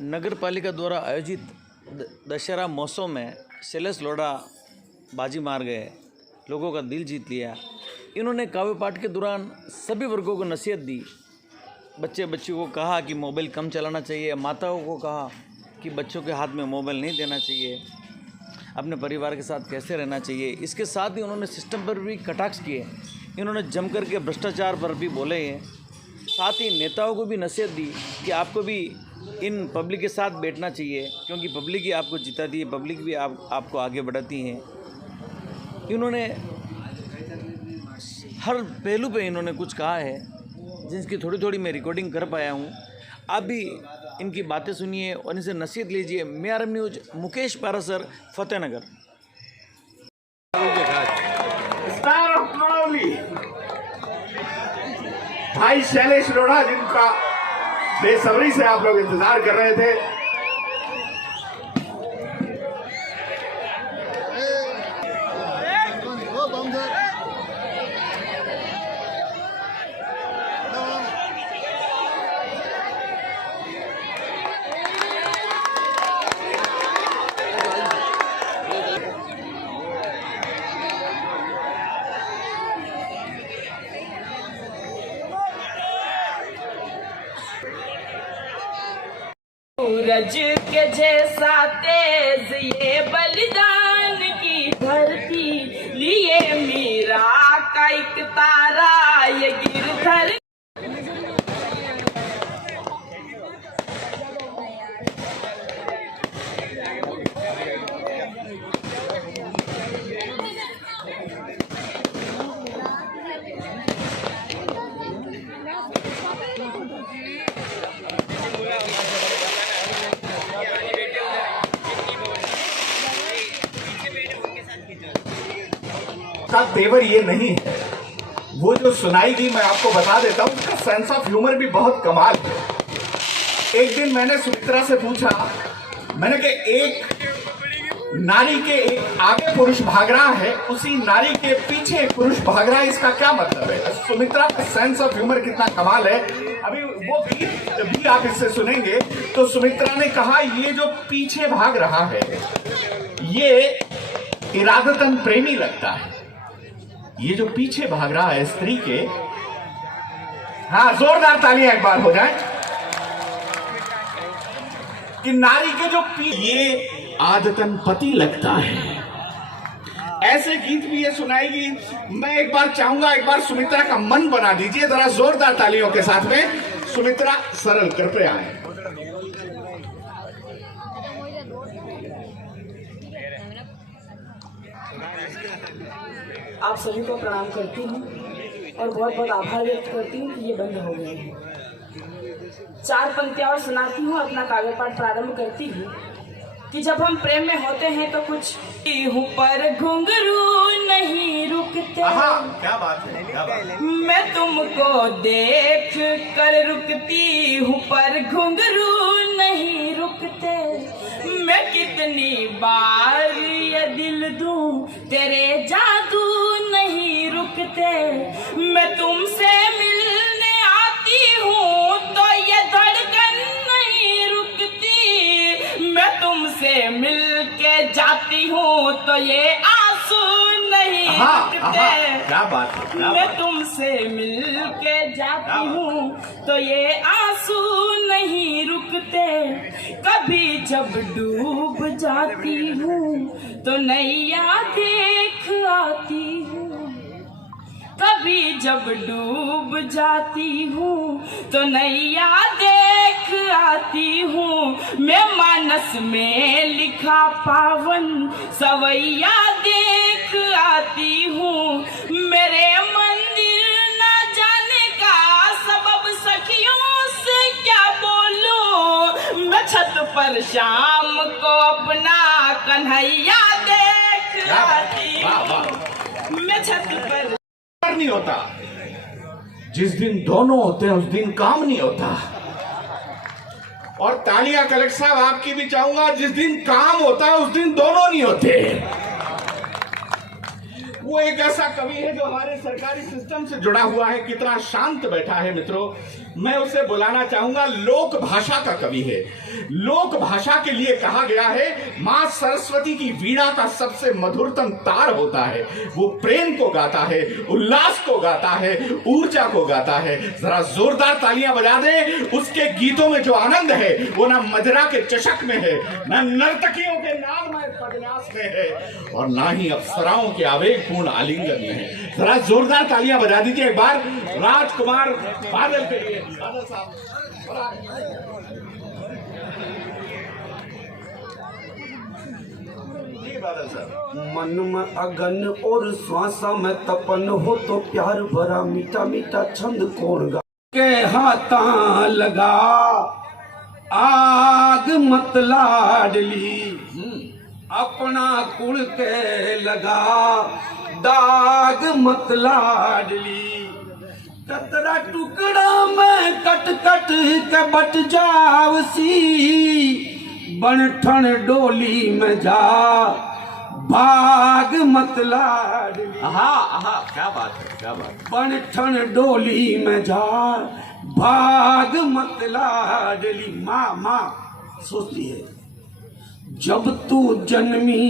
नगर पालिका द्वारा आयोजित दशहरा महोत्सव में शैलेश लोढ़ा बाजी मार गए, लोगों का दिल जीत लिया। इन्होंने काव्य पाठ के दौरान सभी वर्गों को नसीहत दी। बच्चों को कहा कि मोबाइल कम चलाना चाहिए, माताओं को कहा कि बच्चों के हाथ में मोबाइल नहीं देना चाहिए, अपने परिवार के साथ कैसे रहना चाहिए। इसके साथ ही उन्होंने सिस्टम पर भी कटाक्ष किए। इन्होंने जम कर के भ्रष्टाचार पर भी बोले हैं। साथ ही नेताओं को भी नसीहत दी कि आपको भी इन पब्लिक के साथ बैठना चाहिए, क्योंकि पब्लिक ही आपको जिताती है, पब्लिक भी आपको आगे बढ़ाती है। इन्होंने हर पहलू पे इन्होंने कुछ कहा है, जिसकी थोड़ी मैं रिकॉर्डिंग कर पाया हूँ। आप भी इनकी बातें सुनिए और इनसे नसीहत लीजिए। MRM News, Mukesh Parashar, Fatehnagar. Star of Nauli भाई शैलेश लोढ़ा, जिनका बेसब्री से आप लोग इंतजार कर रहे थे। सूरज के जैसा तेज ये बलिदान की धरती, लिए मीरा का एक तारा ये गिरधर। का तेवर ये नहीं है। वो जो सुनाई दी मैं आपको बता देता हूं, उसका सेंस ऑफ ह्यूमर भी बहुत कमाल है। एक दिन मैंने सुमित्रा से पूछा, मैंने कहा एक नारी के एक आगे पुरुष भाग रहा है, उसी नारी के पीछे एक पुरुष भाग रहा है, इसका क्या मतलब है? सुमित्रा का सेंस ऑफ ह्यूमर कितना कमाल है। अभी वो गीत भी आप इससे सुनेंगे तो सुमित्रा ने कहा ये जो पीछे भाग रहा है ये इरादतन प्रेमी लगता है। ये जो पीछे भाग रहा है स्त्री के, हाँ जोरदार तालियां एक बार हो जाए कि नारी के जो ये आदतन पति लगता है। ऐसे गीत भी ये सुनाएगी। मैं एक बार चाहूंगा, एक बार सुमित्रा का मन बना दीजिए जरा जोरदार तालियों के साथ में। सुमित्रा सरल कर पे आए। आप सभी को प्रणाम करती हूँ और बहुत बहुत आभार व्यक्त करती हूँ कि ये बंद हो गए हैं। 4 पंक्तियां और सुनाती हूँ, अपना काव्य पाठ प्रारंभ करती हूँ कि जब हम प्रेम में होते हैं तो कुछ हूँ पर घुंघरू नहीं रुकते। क्या बात है, क्या बात है। मैं तुमको देख कर रुकती हूँ पर घुंघरू नहीं रुकते। मैं कितनी बार ये दिल दूं तेरे जादू नहीं रुकते। मैं तुमसे मिलने आती हूँ तो ये धड़कन नहीं रुकती। मैं तुमसे मिल के जाती हूँ तो ये आंसू नहीं रुकते। क्या बात है, मैं तुमसे मिल के जाती हूँ तो ये आंसू नहीं रुकते। कभी जब डूब जाती हूँ तो नैया देख आती हूँ। कभी जब डूब जाती हूँ तो नैया देख आती हूँ। मैं मानस में लिखा पावन सवैया देख आती हूँ। मेरे मंदिर न जाने का सबब सखियों से क्या बोलूं। मैं छत पर शाम को अपना कन्हैया देख आती हूँ। मैं छत पर नहीं होता। जिस दिन दोनों होते हैं उस दिन काम नहीं होता। और तालियां कलेक्टर साहब आपकी भी चाहूंगा, जिस दिन काम होता है उस दिन दोनों नहीं होते। वो एक ऐसा कवि है जो हमारे सरकारी सिस्टम से जुड़ा हुआ है। कितना शांत बैठा है मित्रों। मैं उसे बुलाना चाहूंगा। लोक भाषा का कवि है। लोक भाषा के लिए कहा गया है मां सरस्वती की वीणा का सबसे मधुरतम तार होता है। वो प्रेम को गाता है, उल्लास को गाता है, ऊर्जा को गाता है। जरा जोरदार तालियां बजा दें। उसके गीतों में जो आनंद है वो ना मदिरा के चषक में है, ना नर्तकियों के नादमय पदन्यास में है, और ना ही अप्सराओं के आवेगपूर्ण आलिंगन में है। जरा जोरदार तालियां बजा दीजिए एक बार राजकुमार बादल के लिए। बादल साहब, बादल साहब। मन में अगन और श्वासा में तपन हो तो प्यार भरा मीठा मीठा छंद कौन गा के हाथा लगा आग मत लाडली अपना कुड़ के लगा दाग मत लाडली कतरा टुकड़ा में कट कट के बट जावसी बन ठन डोली में जा भाग मत लाडली। क्या बात है, क्या बात है। बन ठन डोली में जा भाग मत लाडली। माँ सोचती है जब तू जन्मी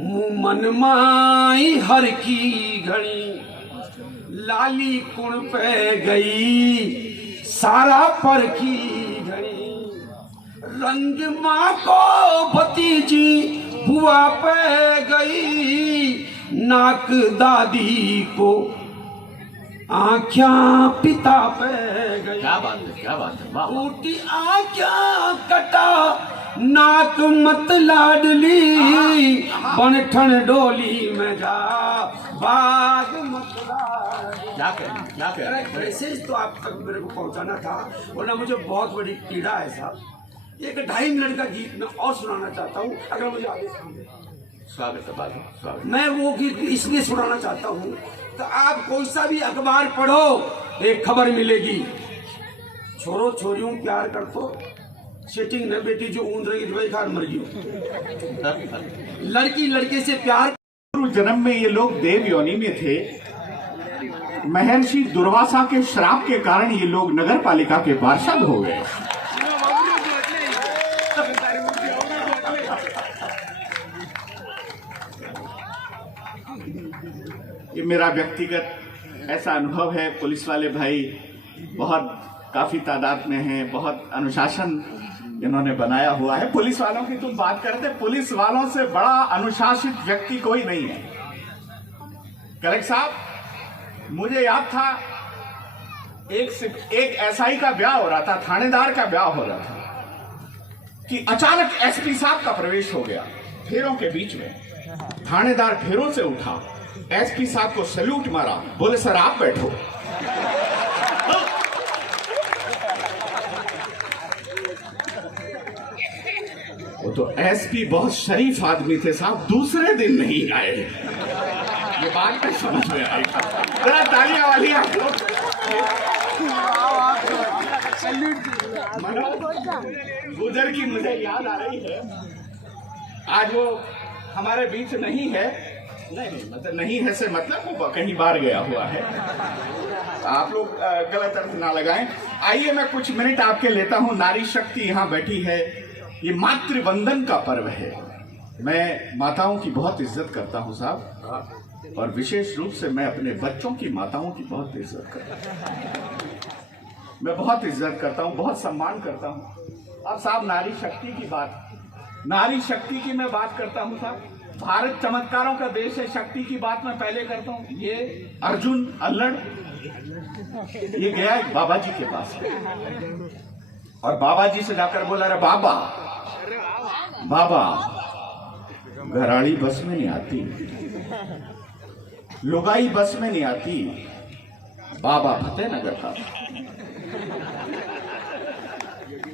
मुँह मन माई हर की घड़ी लाली कुण पे गई सारा पर की घड़ी रंग माँ को भतीजी बुआ पे गई नाक दादी को आँखियां पिता पे गई। क्या बात है, क्या बात है। वाह। टूटी आँखियां कटा नाक मत लाडली बन ठन डोली में जा बाग मत लाडली। क्या करें। मैसेज तो आप तक मेरे को पहुंचाना था, वरना मुझे बहुत बड़ी पीड़ा है साहब। एक 2.5 मिनट का गीत मैं और सुनाना चाहता हूँ, अगर मुझे आदेश दें। स्वागत है बादल, स्वागत। मैं वो गीत इसलिए सुनाना चाहता हूँ तो आप कोई सा भी अखबार पढ़ो एक खबर मिलेगी, छोरो छोरियों प्यार कर तो सेटिंग न बेटी जो ऊंद रही दवाई खार मर गई। लड़की लड़के से प्यार। पूर्व जन्म में ये लोग देव योनि में थे। महर्षि दुर्वासा के श्राप के कारण ये लोग नगर पालिका के पार्षद हो गए। ये मेरा व्यक्तिगत ऐसा अनुभव है। पुलिस वाले भाई बहुत काफी तादाद में हैं, बहुत अनुशासन इन्होंने बनाया हुआ है। पुलिस वालों की तुम बात करते, पुलिस वालों से बड़ा अनुशासित व्यक्ति कोई नहीं है। कलेक्टर साहब, मुझे याद था एक एसआई का ब्याह हो रहा था, थानेदार का ब्याह हो रहा था कि अचानक एसपी साहब का प्रवेश हो गया फेरों के बीच में। थानेदार फेरों से उठा, एसपी साहब को सैल्यूट मारा, बोले सर आप बैठो। वो तो एसपी बहुत शरीफ आदमी थे साहब, दूसरे दिन नहीं आए। ये बात तो समझ में आई। जरा तालियां वाली आप लोग। गुजर की मुझे याद आ रही है। आज वो हमारे बीच नहीं है। नहीं मतलब नहीं है से मतलब वो कहीं बाहर गया हुआ है। आप लोग गलत अर्थ ना लगाएं। आइए मैं कुछ मिनट आपके लेता हूं। नारी शक्ति यहाँ बैठी है। ये मातृवंदन का पर्व है। मैं माताओं की बहुत इज्जत करता हूँ साहब, और विशेष रूप से मैं अपने बच्चों की माताओं की बहुत इज्जत करता हूँ। मैं बहुत इज्जत करता हूँ, बहुत सम्मान करता हूँ। अब साहब नारी शक्ति की बात, नारी शक्ति की मैं बात करता हूँ साहब। भारत चमत्कारों का देश है, शक्ति की बात मैं पहले करता हूँ। ये अर्जुन अल्लड़ ये गया एक बाबा जी के पास और बाबा जी से जाकर बोला, अरे बाबा बाबा घराड़ी बस में नहीं आती, लुगाई बस में नहीं आती, बाबा फतेहनगर का।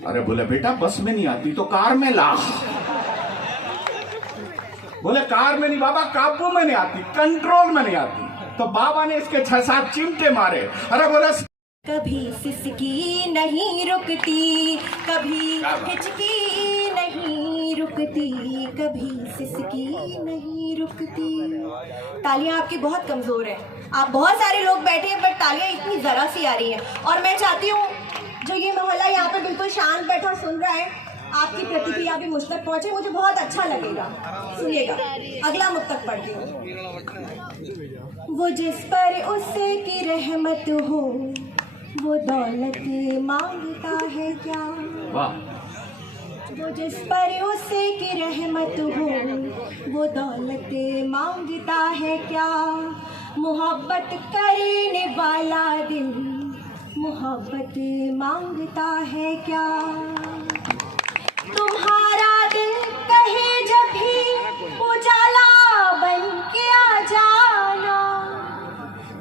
अरे बोले बेटा बस में नहीं आती तो कार में ला। बोले कार में नहीं बाबा, काबू में नहीं आती, कंट्रोल में नहीं आती। तो बाबा ने इसके 6-7 चिमटे मारे। अरे बोला कभी सिसकी नहीं रुकती, कभी हिचकी नहीं रुकती, कभी सिसकी नहीं रुकती। तालियां आपकी बहुत कमजोर है। आप बहुत सारे लोग बैठे हैं पर तालियां इतनी जरा सी आ रही हैं। और मैं चाहती हूँ जो ये मोहल्ला यहाँ पे बिल्कुल शांत बैठा सुन रहा है, आपकी प्रतिक्रिया भी मुझ तक पहुंचे, मुझे बहुत अच्छा लगेगा। सुनिएगा, अगला मुक्तक पढ़ती हूँ। वो जिस पर उससे की रहमत हो, वो दौलत मांगता है क्या? वाह। वो जिस पर उससे की रहमत हो, वो दौलत मांगता है क्या? मोहब्बत करने वाला दिल मोहब्बत मांगता है क्या? तुम्हारा दिल कहे जब भी उजाला बन के आ जाना,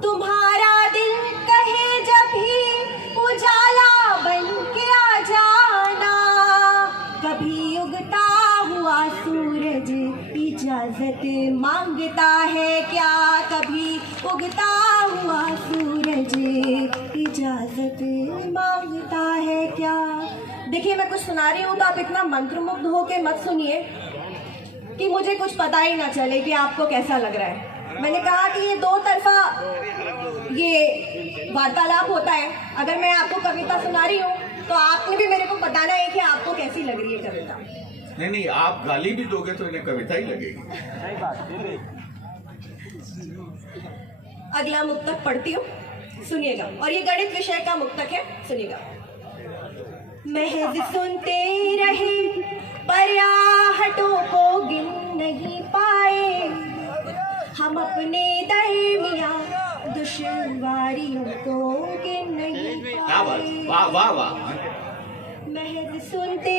तुम्हारा दिल कहे जब भी उजाला बन के आ जाना। कभी उगता हुआ सूरज इजाजत मांगता है क्या? कभी उगता हुआ सूरज इजाजत मांगता है क्या? देखिए, मैं कुछ सुना रही हूँ तो आप इतना मंत्रमुग्ध होके मत सुनिए कि मुझे कुछ पता ही ना चले कि आपको कैसा लग रहा है। मैंने कहा कि ये दो तरफा ये वार्तालाप होता है। अगर मैं आपको कविता सुना रही हूँ तो आपने भी मेरे को बताना है कि आपको कैसी लग रही है कविता। नहीं, आप गाली भी दोगे तो इन्हें कविता ही लगेगी। अगला मुक्तक पढ़ती हूँ, सुनिएगा। और ये गणित विषय का मुक्तक है, सुनिएगा। महज सुनते रहे पर आहटों को गिन नहीं पाए, हम अपने दरमियां दुश्वारियों को गिन नहीं पाए। वाह वाह वाह। महज सुनते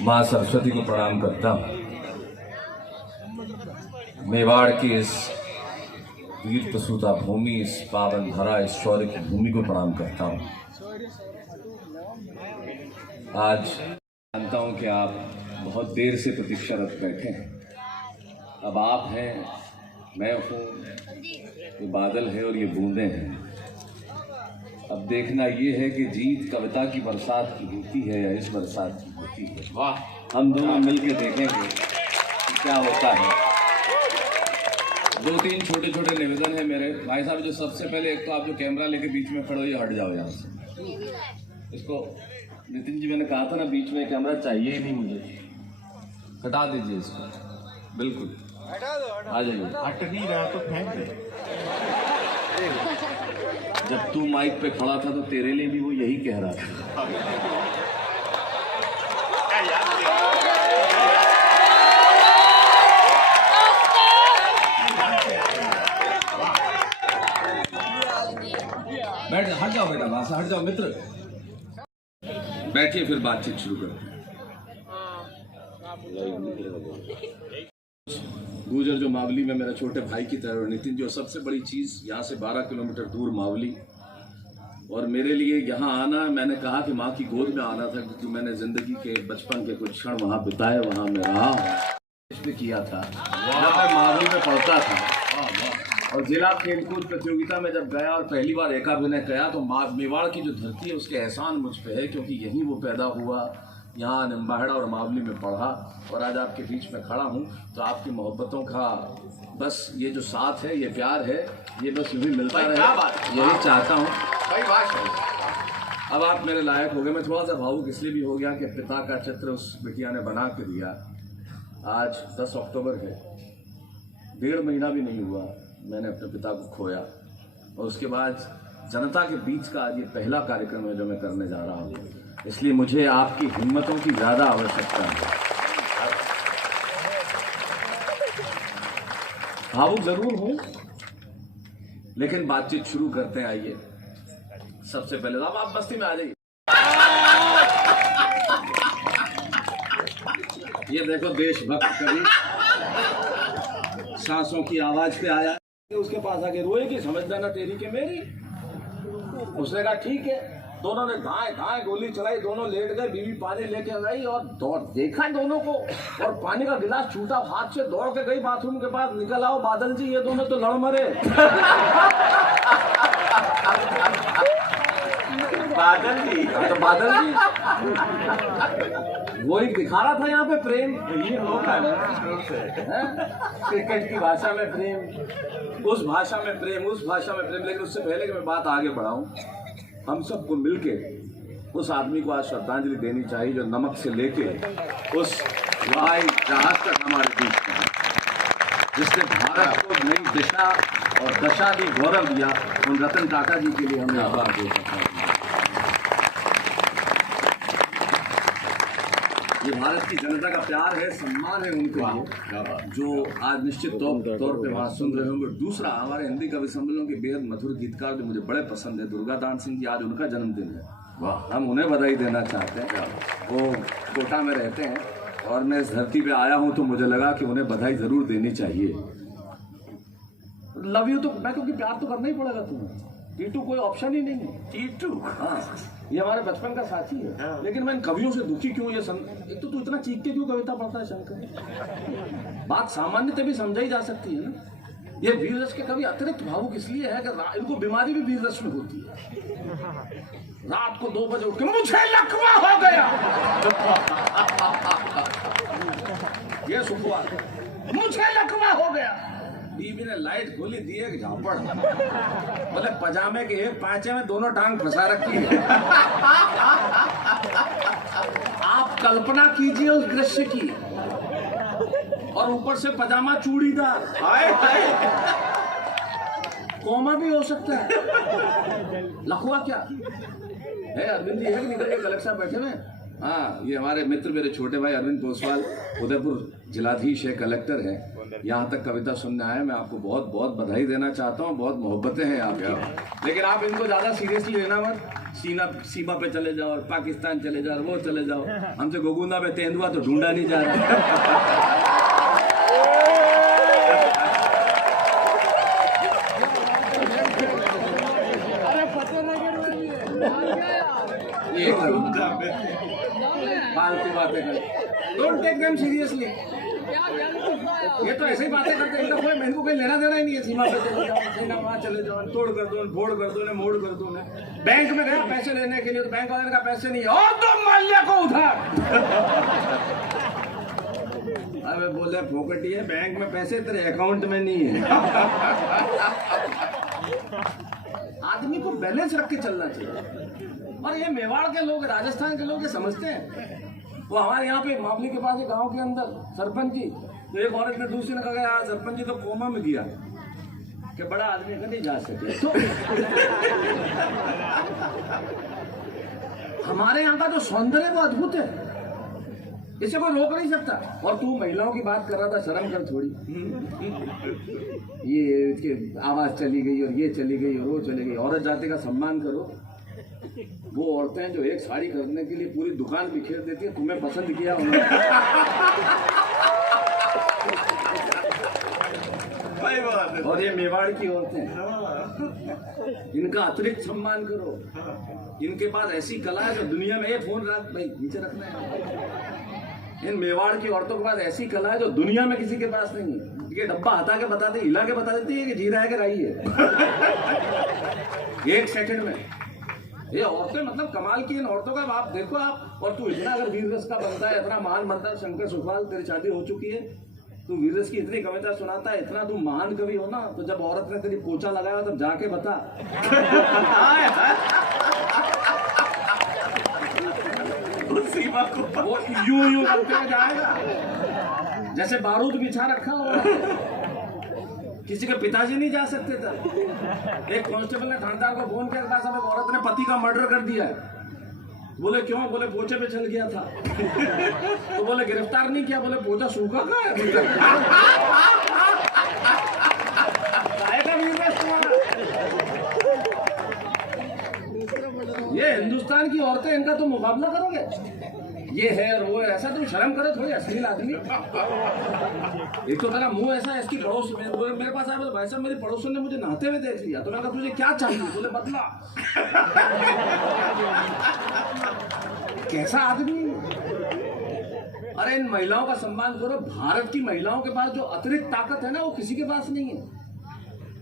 माँ सरस्वती को प्रणाम करता हूँ। मेवाड़ की इस वीर प्रसूता भूमि, इस पावन धरा, इस शौर्य की भूमि को प्रणाम करता हूँ। आज जानता हूँ कि आप बहुत देर से प्रतीक्षारत बैठे हैं। अब आप हैं, मैं हूँ, ये बादल है और ये बूंदें हैं। अब देखना ये है कि जीत कविता की बरसात की होती है या इस बरसात की होती है। वाह। हम दोनों मिलकर देखेंगे कि क्या होता है। दो तीन छोटे छोटे निवेदन है मेरे भाई साहब। जो सबसे पहले, एक तो आप जो कैमरा लेके बीच में खड़े हो, ये हट जाओ यहाँ से। इसको नितिन जी, मैंने कहा था ना, बीच में कैमरा चाहिए ही नहीं मुझे, हटा दीजिए इसको, बिल्कुल आ जाइए। हट नहीं रहा तो फेंक दे। जब तू माइक पे खड़ा था तो तेरे लिए भी वो यही कह रहा था। बैठ, हट जाओ बेटा, वहां से हट जाओ मित्र, बैठिए, फिर बातचीत शुरू करते हैं। गुजर जो मावली में मेरा छोटे भाई की तरह, और नितिन जो सबसे बड़ी चीज, यहाँ से 12 किलोमीटर दूर मावली, और मेरे लिए यहाँ आना, मैंने कहा कि माँ की गोद में आना था, क्योंकि मैंने जिंदगी के बचपन के कुछ क्षण वहाँ बिताए, वहाँ मैं रहा हूँ, किया था जब मैं मावली में पढ़ता था। और जिला खेलकूद प्रतियोगिता में जब गया और पहली बार एकाभिनय किया, तो मेवाड़ की जो धरती है उसके एहसान मुझ पे है, क्योंकि यहीं वो पैदा हुआ, यहाँ निम्बाहेड़ा और मावली में पढ़ा, और आज आपके बीच में खड़ा हूँ। तो आपकी मोहब्बतों का बस ये जो साथ है, ये प्यार है, ये बस यूँ ही मिलता रहे, यही चाहता हूँ। अब आप मेरे लायक हो गए। मैं थोड़ा सा भावुक इसलिए भी हो गया कि पिता का चित्र उस बिटिया ने बना के दिया। आज 10 अक्टूबर है, 1.5 महीना भी नहीं हुआ मैंने अपने पिता को खोया, और उसके बाद जनता के बीच का आज ये पहला कार्यक्रम है जो मैं करने जा रहा हूँ। इसलिए मुझे आपकी हिम्मतों की ज़्यादा आवश्यकता है। भावुक जरूर हूँ, लेकिन बातचीत शुरू करते हैं। आइए, सबसे पहले तो आप बस्ती में आ जाइए। ये देखो देशभक्त कवि सांसों की आवाज पे आया, उसके पास आके रोएगी, समझ जाना तेरी के मेरी। उसने कहा ठीक है। दोनों ने धाए गोली चलाई, दोनों लेट गए, बीवी पानी लेके आई और दौड़ देखा दोनों को, और पानी का गिलास छूटा हाथ से, दौड़ के गई बाथरूम के पास, निकल आओ बादल जी, ये दोनों तो लड़ मरे। बादल जी, तो बादल जी वो एक दिखा रहा था यहाँ पे प्रेम, ये होगा हैं? क्रिकेट की भाषा में प्रेम, उस भाषा में प्रेम, उस भाषा में प्रेम। लेकिन उससे पहले कि मैं बात आगे बढ़ाऊं, हम सबको मिलके उस आदमी को आज श्रद्धांजलि देनी चाहिए जो नमक से लेके उस हवाई जहाज तक हमारे बीच में है, जिसने भारत को नई दिशा और दशा दी, गौरव दिया। उन रतन टाटा जी के लिए हमें आभार दे सकते हैं। ये भारत की जनता का प्यार है, सम्मान है उनके लिए, जो आज निश्चित तौर पे वहाँ सुन रहे होंगे। दूसरा, हमारे हिंदी कवि सम्मेलनों के बेहद मधुर गीतकार जो मुझे बड़े पसंद है, दुर्गा दान सिंह जी, आज उनका जन्मदिन है। हम उन्हें बधाई देना चाहते हैं। वो कोटा में रहते हैं और मैं इस धरती पे आया हूँ तो मुझे लगा कि उन्हें बधाई जरूर देनी चाहिए। लव यू तो मैं, क्योंकि प्यार तो करना ही पड़ेगा तुम्हें। टीटू कोई ऑप्शन ही नहीं है। टीटू, हाँ, ये हमारे बचपन का साथी है। लेकिन मैं इन कवियों से दुखी क्यों? ये एक तो तू इतना चीख के क्यों कविता पढ़ता है शंकर? बात सामान्यतः भी समझाई जा सकती है ना। ये वीर रस के कवि अतिरिक्त भावुक इसलिए है कि इनको बीमारी भी वीर रस में होती है। रात को 2 बजे उठ के मुझे लकवा हो गया, ये सुखवार, मुझे लकवा हो गया। बीबी ने लाइट खोली, दी एक झापड़, बोले पजामे के एक पांचे में दोनों टांग फंसा रखी है। आप कल्पना कीजिए उस दृश्य की, और ऊपर से पजामा चूड़ीदार, कोमा भी हो सकता है। लखवा क्या है? अरविंद जी है कि निकल के कलेक्टर साहब बैठे हुए? हाँ, ये हमारे मित्र, मेरे छोटे भाई अरविंद पोसवाल, उदयपुर जिलाधीश है, कलेक्टर है, यहाँ तक कविता सुनने आए। मैं आपको बहुत बहुत बधाई देना चाहता हूँ, बहुत मोहब्बतें हैं आपकी। लेकिन आप इनको ज़्यादा सीरियसली लेना मत। सीमा पे चले जाओ, पाकिस्तान चले जाओ, वो चले जाओ। हमसे गोगुंदा में तेंदुआ तो ढूंढा नहीं जा रहा। फालतू बातें कर, डोंट टेक देम सीरियसली। ये तो ऐसे ही बातें करते हैं, इनको कोई लेना देना ही नहीं है। सीमा पे चले जाओ, सीमा वहाँ चले जाओ, तोड़ कर दो, फोड़ कर दो, मोड़ कर दो। बैंक में गया पैसे लेने के लिए, तो बैंक वाले का पैसे नहीं है, और तो माल्या को उधार। अबे बोले फोकटी है, बैंक में पैसे तेरे अकाउंट में नहीं है। आदमी को बैलेंस रख के चलना चाहिए। और ये मेवाड़ के लोग, राजस्थान के लोग ये समझते हैं। वो हमारे यहाँ पे मावली के पास एक गांव के अंदर सरपंच जी, तो एक औरत ने दूसरी ने कहा यार सरपंच जी तो कोमा में गया कि बड़ा आदमी का नहीं जा सके। तो हमारे यहाँ का जो सौंदर्य वो अद्भुत है, इसे कोई रोक नहीं सकता। और तू महिलाओं की बात कर रहा था, शर्म कर थोड़ी। ये इसके आवाज चली गई और ये चली गई और वो चली गई। औरत जाति का सम्मान करो। वो औरतें जो एक साड़ी खरीदने के लिए पूरी दुकान बिखेर देती है, तुम्हें पसंद किया उन्होंने। और ये मेवाड़ की औरतें, इनका अतिरिक्त सम्मान करो। इनके पास ऐसी कला है जो दुनिया में, ये फोन रख भाई नीचे रखना है। इन मेवाड़ की औरतों के पास ऐसी कला है जो दुनिया में किसी के पास नहीं है। ये डब्बा हटा के बताते, हिला के बता देती है कि जीरा है कि राई है। 1 सेकंड में। ये औरतें मतलब कमाल की। इन औरतों का आप देखो आप। और तू इतना अगर वीर रस का बनता है, इतना महान बनता है, शंकर सुखवाल तेरी शादी हो चुकी है, तू वीर रस की इतनी कविता सुनाता है, इतना तू महान कवि हो ना, तो जब औरत ने तेरी पोछा लगाया तब जाके बता। सीमा को वो यूं करते हुए जाएगा जैसे बारूद बिछा रखा हो। किसी के पिताजी नहीं जा सकते थे। एक कांस्टेबल ने थानेदार को फोन किया, साहब एक औरत ने पति का मर्डर कर दिया है। बोले क्यों? बोले पोछे पे चल गया था। तो बोले गिरफ्तार नहीं किया? बोले पोछा सूखा कहाँ है अभी तक? ये हिंदुस्तान की औरतें, इनका तो मुकाबला करोगे? ये है और वो है, ऐसा तुम शर्म करो थोड़ी, अश्लील आदमी। एक तो तेरा मुंह ऐसा है, इसकी पड़ोस मेरे पास आया, भाई साहब मेरी पड़ोसन ने मुझे नहाते हुए देख लिया, तो मैंने कहा तुझे क्या चाहिए? बोले बदला। कैसा आदमी? अरे इन महिलाओं का सम्मान करो। भारत की महिलाओं के पास जो अतिरिक्त ताकत है ना, वो किसी के पास नहीं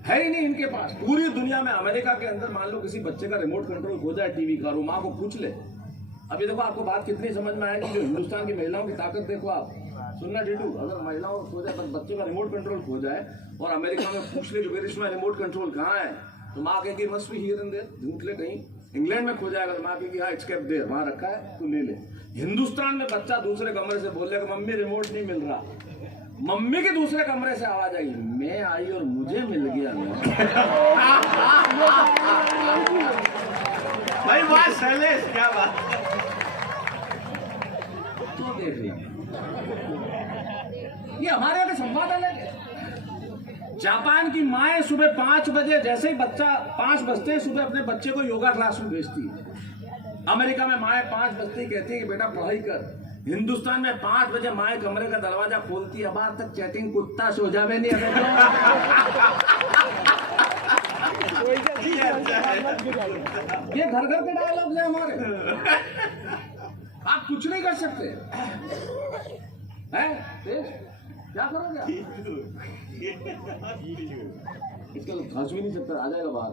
है ही नहीं इनके पास। पूरी दुनिया में, अमेरिका के अंदर मान लो किसी बच्चे का रिमोट कंट्रोल हो जाए टीवी का, वो माँ को पूछ ले अभी देखो आपको बात कितनी समझ में आएगी, जो हिंदुस्तान की महिलाओं की ताकत देखो आप। सुनना टिटू, अगर महिलाओं को खो जाए, बच्चे का रिमोट कंट्रोल खो जाए और अमेरिका में पूछ ले कि मेरे इसमें रिमोट कंट्रोल कहाँ है, तो माँ कहेगी must be here and there, ढूंढ ले कहीं। इंग्लैंड में खो जाएगा तो माँ कहेगी हाँ इट्स केप्ट देयर, वहाँ रखा है तू ले ले। हिंदुस्तान में बच्चा दूसरे कमरे से बोल लेगा मम्मी रिमोट नहीं मिल रहा, मम्मी के दूसरे कमरे से आवाज आई मैं आई और मुझे मिल गया। भाई वाह शैलेश, क्या बात। तो देख लिया, ये हमारे यहाँ के संवाद अलग है। जापान की माएँ सुबह 5 बजे जैसे ही बच्चा 5 बजते सुबह अपने बच्चे को योगा क्लास में भेजती है। अमेरिका में माएँ 5 बजते ही कहती है कि बेटा पढ़ाई कर। हिंदुस्तान में 5 बजे माएँ कमरे का दरवाजा खोलती है, अब तक चैटिंग कुत्ता सो जावे नहीं हमें। ये घर घर के डायलॉग है हमारे, आप कुछ नहीं कर सकते हैं? क्या करोगे आप? इसका घास भी नहीं सकता, आ जाएगा बाहर।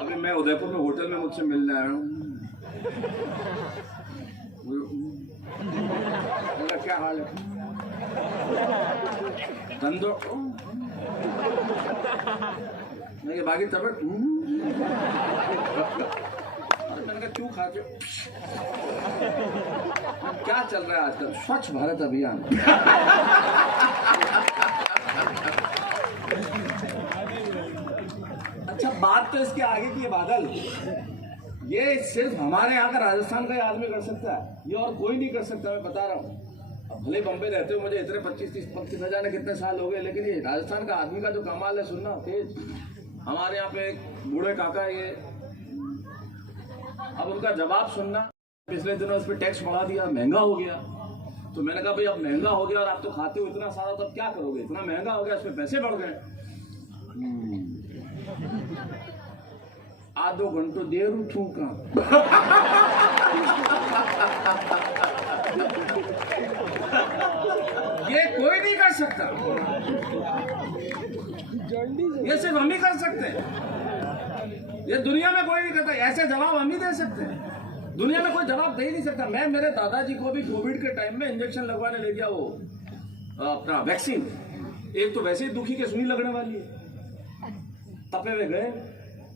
अभी मैं उदयपुर में होटल में मुझसे मिलने आया हूँ, क्या हाल है? धंधो नहीं, बाकी तबियत मैंने कहा क्यों खाते हो? क्या चल रहा है आजकल? स्वच्छ भारत अभियान। अच्छा बात तो इसके आगे की है बादल, ये सिर्फ हमारे यहाँ का राजस्थान का ही आदमी कर सकता है, ये और कोई नहीं कर सकता। मैं बता रहा हूँ, भले बम्बे रहते हो, मुझे इतने 25-30 न जाने कितने साल हो गए, लेकिन ये राजस्थान का आदमी का जो कमाल है सुनना तेज। हमारे यहाँ पे एक बूढ़े काका, ये अब उनका जवाब सुनना। पिछले दिनों इस पर टैक्स बढ़ा दिया, महंगा हो गया। तो मैंने कहा भाई अब महंगा हो गया और आप तो खाते हो इतना सारा, तो अब क्या करोगे? इतना महंगा हो गया, इसमें पैसे बढ़ गए। आधो घंटो देर उठूं का। ये कोई नहीं कर सकता, ये सिर्फ हम ही कर सकते हैं, ये दुनिया में कोई नहीं करता। ऐसे जवाब हम ही दे सकते हैं, दुनिया में कोई जवाब दे ही नहीं सकता। मैं मेरे दादाजी को भी कोविड के टाइम में इंजेक्शन लगवाने ले गया, वो अपना वैक्सीन। एक तो वैसे ही दुखी के सुई लगने वाली है, तपे हुए गए।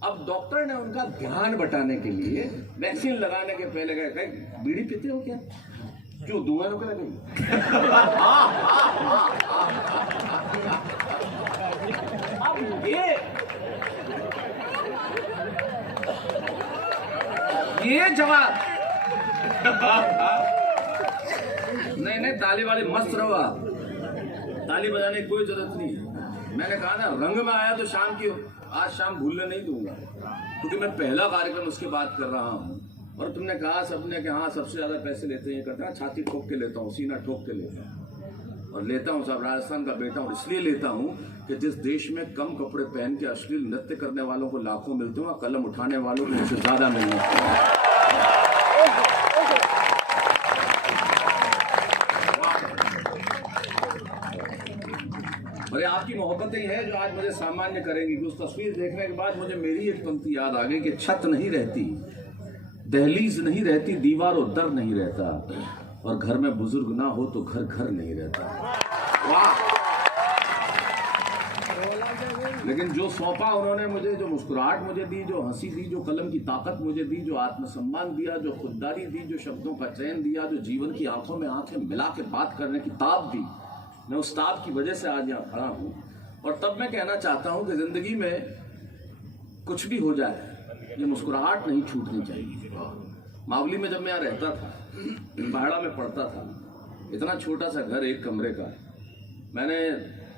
अब डॉक्टर ने उनका ध्यान बटाने के लिए वैक्सीन लगाने के पहले गए, बीड़ी पीते हो क्या? क्यों धुआं रोकने लगे? अब ये जवाब नहीं, ताली वाली मस्त रहो आप, ताली बजाने की कोई जरूरत नहीं है। मैंने कहा ना, रंग में आया तो शाम की, आज शाम भूलने नहीं दूंगा, क्योंकि मैं पहला कार्यक्रम उसकी बात कर रहा हूँ। और तुमने कहा सबने कि हाँ सबसे ज्यादा पैसे लेते हैं, करते हैं, छाती ठोक के लेता हूँ, सीना ठोक के लेता हूँ। और लेता हूँ साहब, राजस्थान का बेटा हूँ, इसलिए लेता हूँ कि जिस देश में कम कपड़े पहन के अश्लील नृत्य करने वालों को लाखों मिलते हैं, कलम उठाने वालों को मुझसे ज्यादा मिलने। अरे आपकी मोहब्बतें हैं जो आज मुझे सामान्य करेंगी। उस तस्वीर देखने के बाद मुझे मेरी एक पंक्ति याद आ गई कि छत नहीं रहती, दहलीज नहीं रहती, दीवार और दर नहीं रहता, और घर में बुजुर्ग ना हो तो घर घर नहीं रहता। वाह! लेकिन जो सौंपा उन्होंने मुझे, जो मुस्कुराहट मुझे दी, जो हंसी दी, जो कलम की ताकत मुझे दी, जो आत्मसम्मान दिया, जो खुददारी दी, जो शब्दों का चयन दिया, जो जीवन की आंखों में आंखें मिला के बात करने की ताब दी, मैं उस ताब की वजह से आज यहाँ खड़ा हूँ। और तब मैं कहना चाहता हूँ कि जिंदगी में कुछ भी हो जाए, ये मुस्कुराहट नहीं छूटनी चाहिए। मावली में जब मैं यहाँ रहता था, पहाड़ा में पढ़ता था, इतना छोटा सा घर, 1 कमरे का। मैंने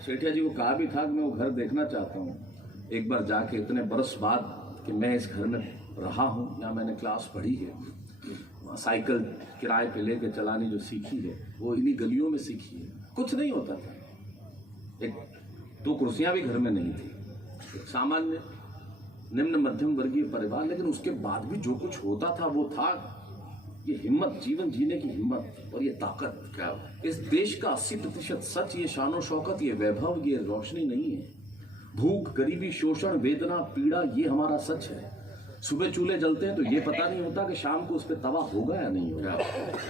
सेठिया जी को कहा भी था कि मैं वो घर देखना चाहता हूँ एक बार जाके, इतने बरस बाद कि मैं इस घर में रहा हूँ, यहाँ मैंने क्लास पढ़ी है, साइकिल किराए पे लेके चलानी जो सीखी है वो इन्हीं गलियों में सीखी है। कुछ नहीं होता था, 1-2 कुर्सियाँ भी घर में नहीं थी, एक सामान्य निम्न मध्यम वर्गीय परिवार, लेकिन उसके बाद भी जो कुछ होता था वो था। ये हिम्मत, जीवन जीने की हिम्मत और ये ताकत, क्या इस देश का 80% सच, ये शानो शौकत, ये वैभव, ये रोशनी नहीं है। भूख, गरीबी, शोषण, वेदना, पीड़ा, ये हमारा सच है। सुबह चूल्हे जलते हैं तो ये पता नहीं होता कि शाम को उस पर तवा होगा या नहीं होगा।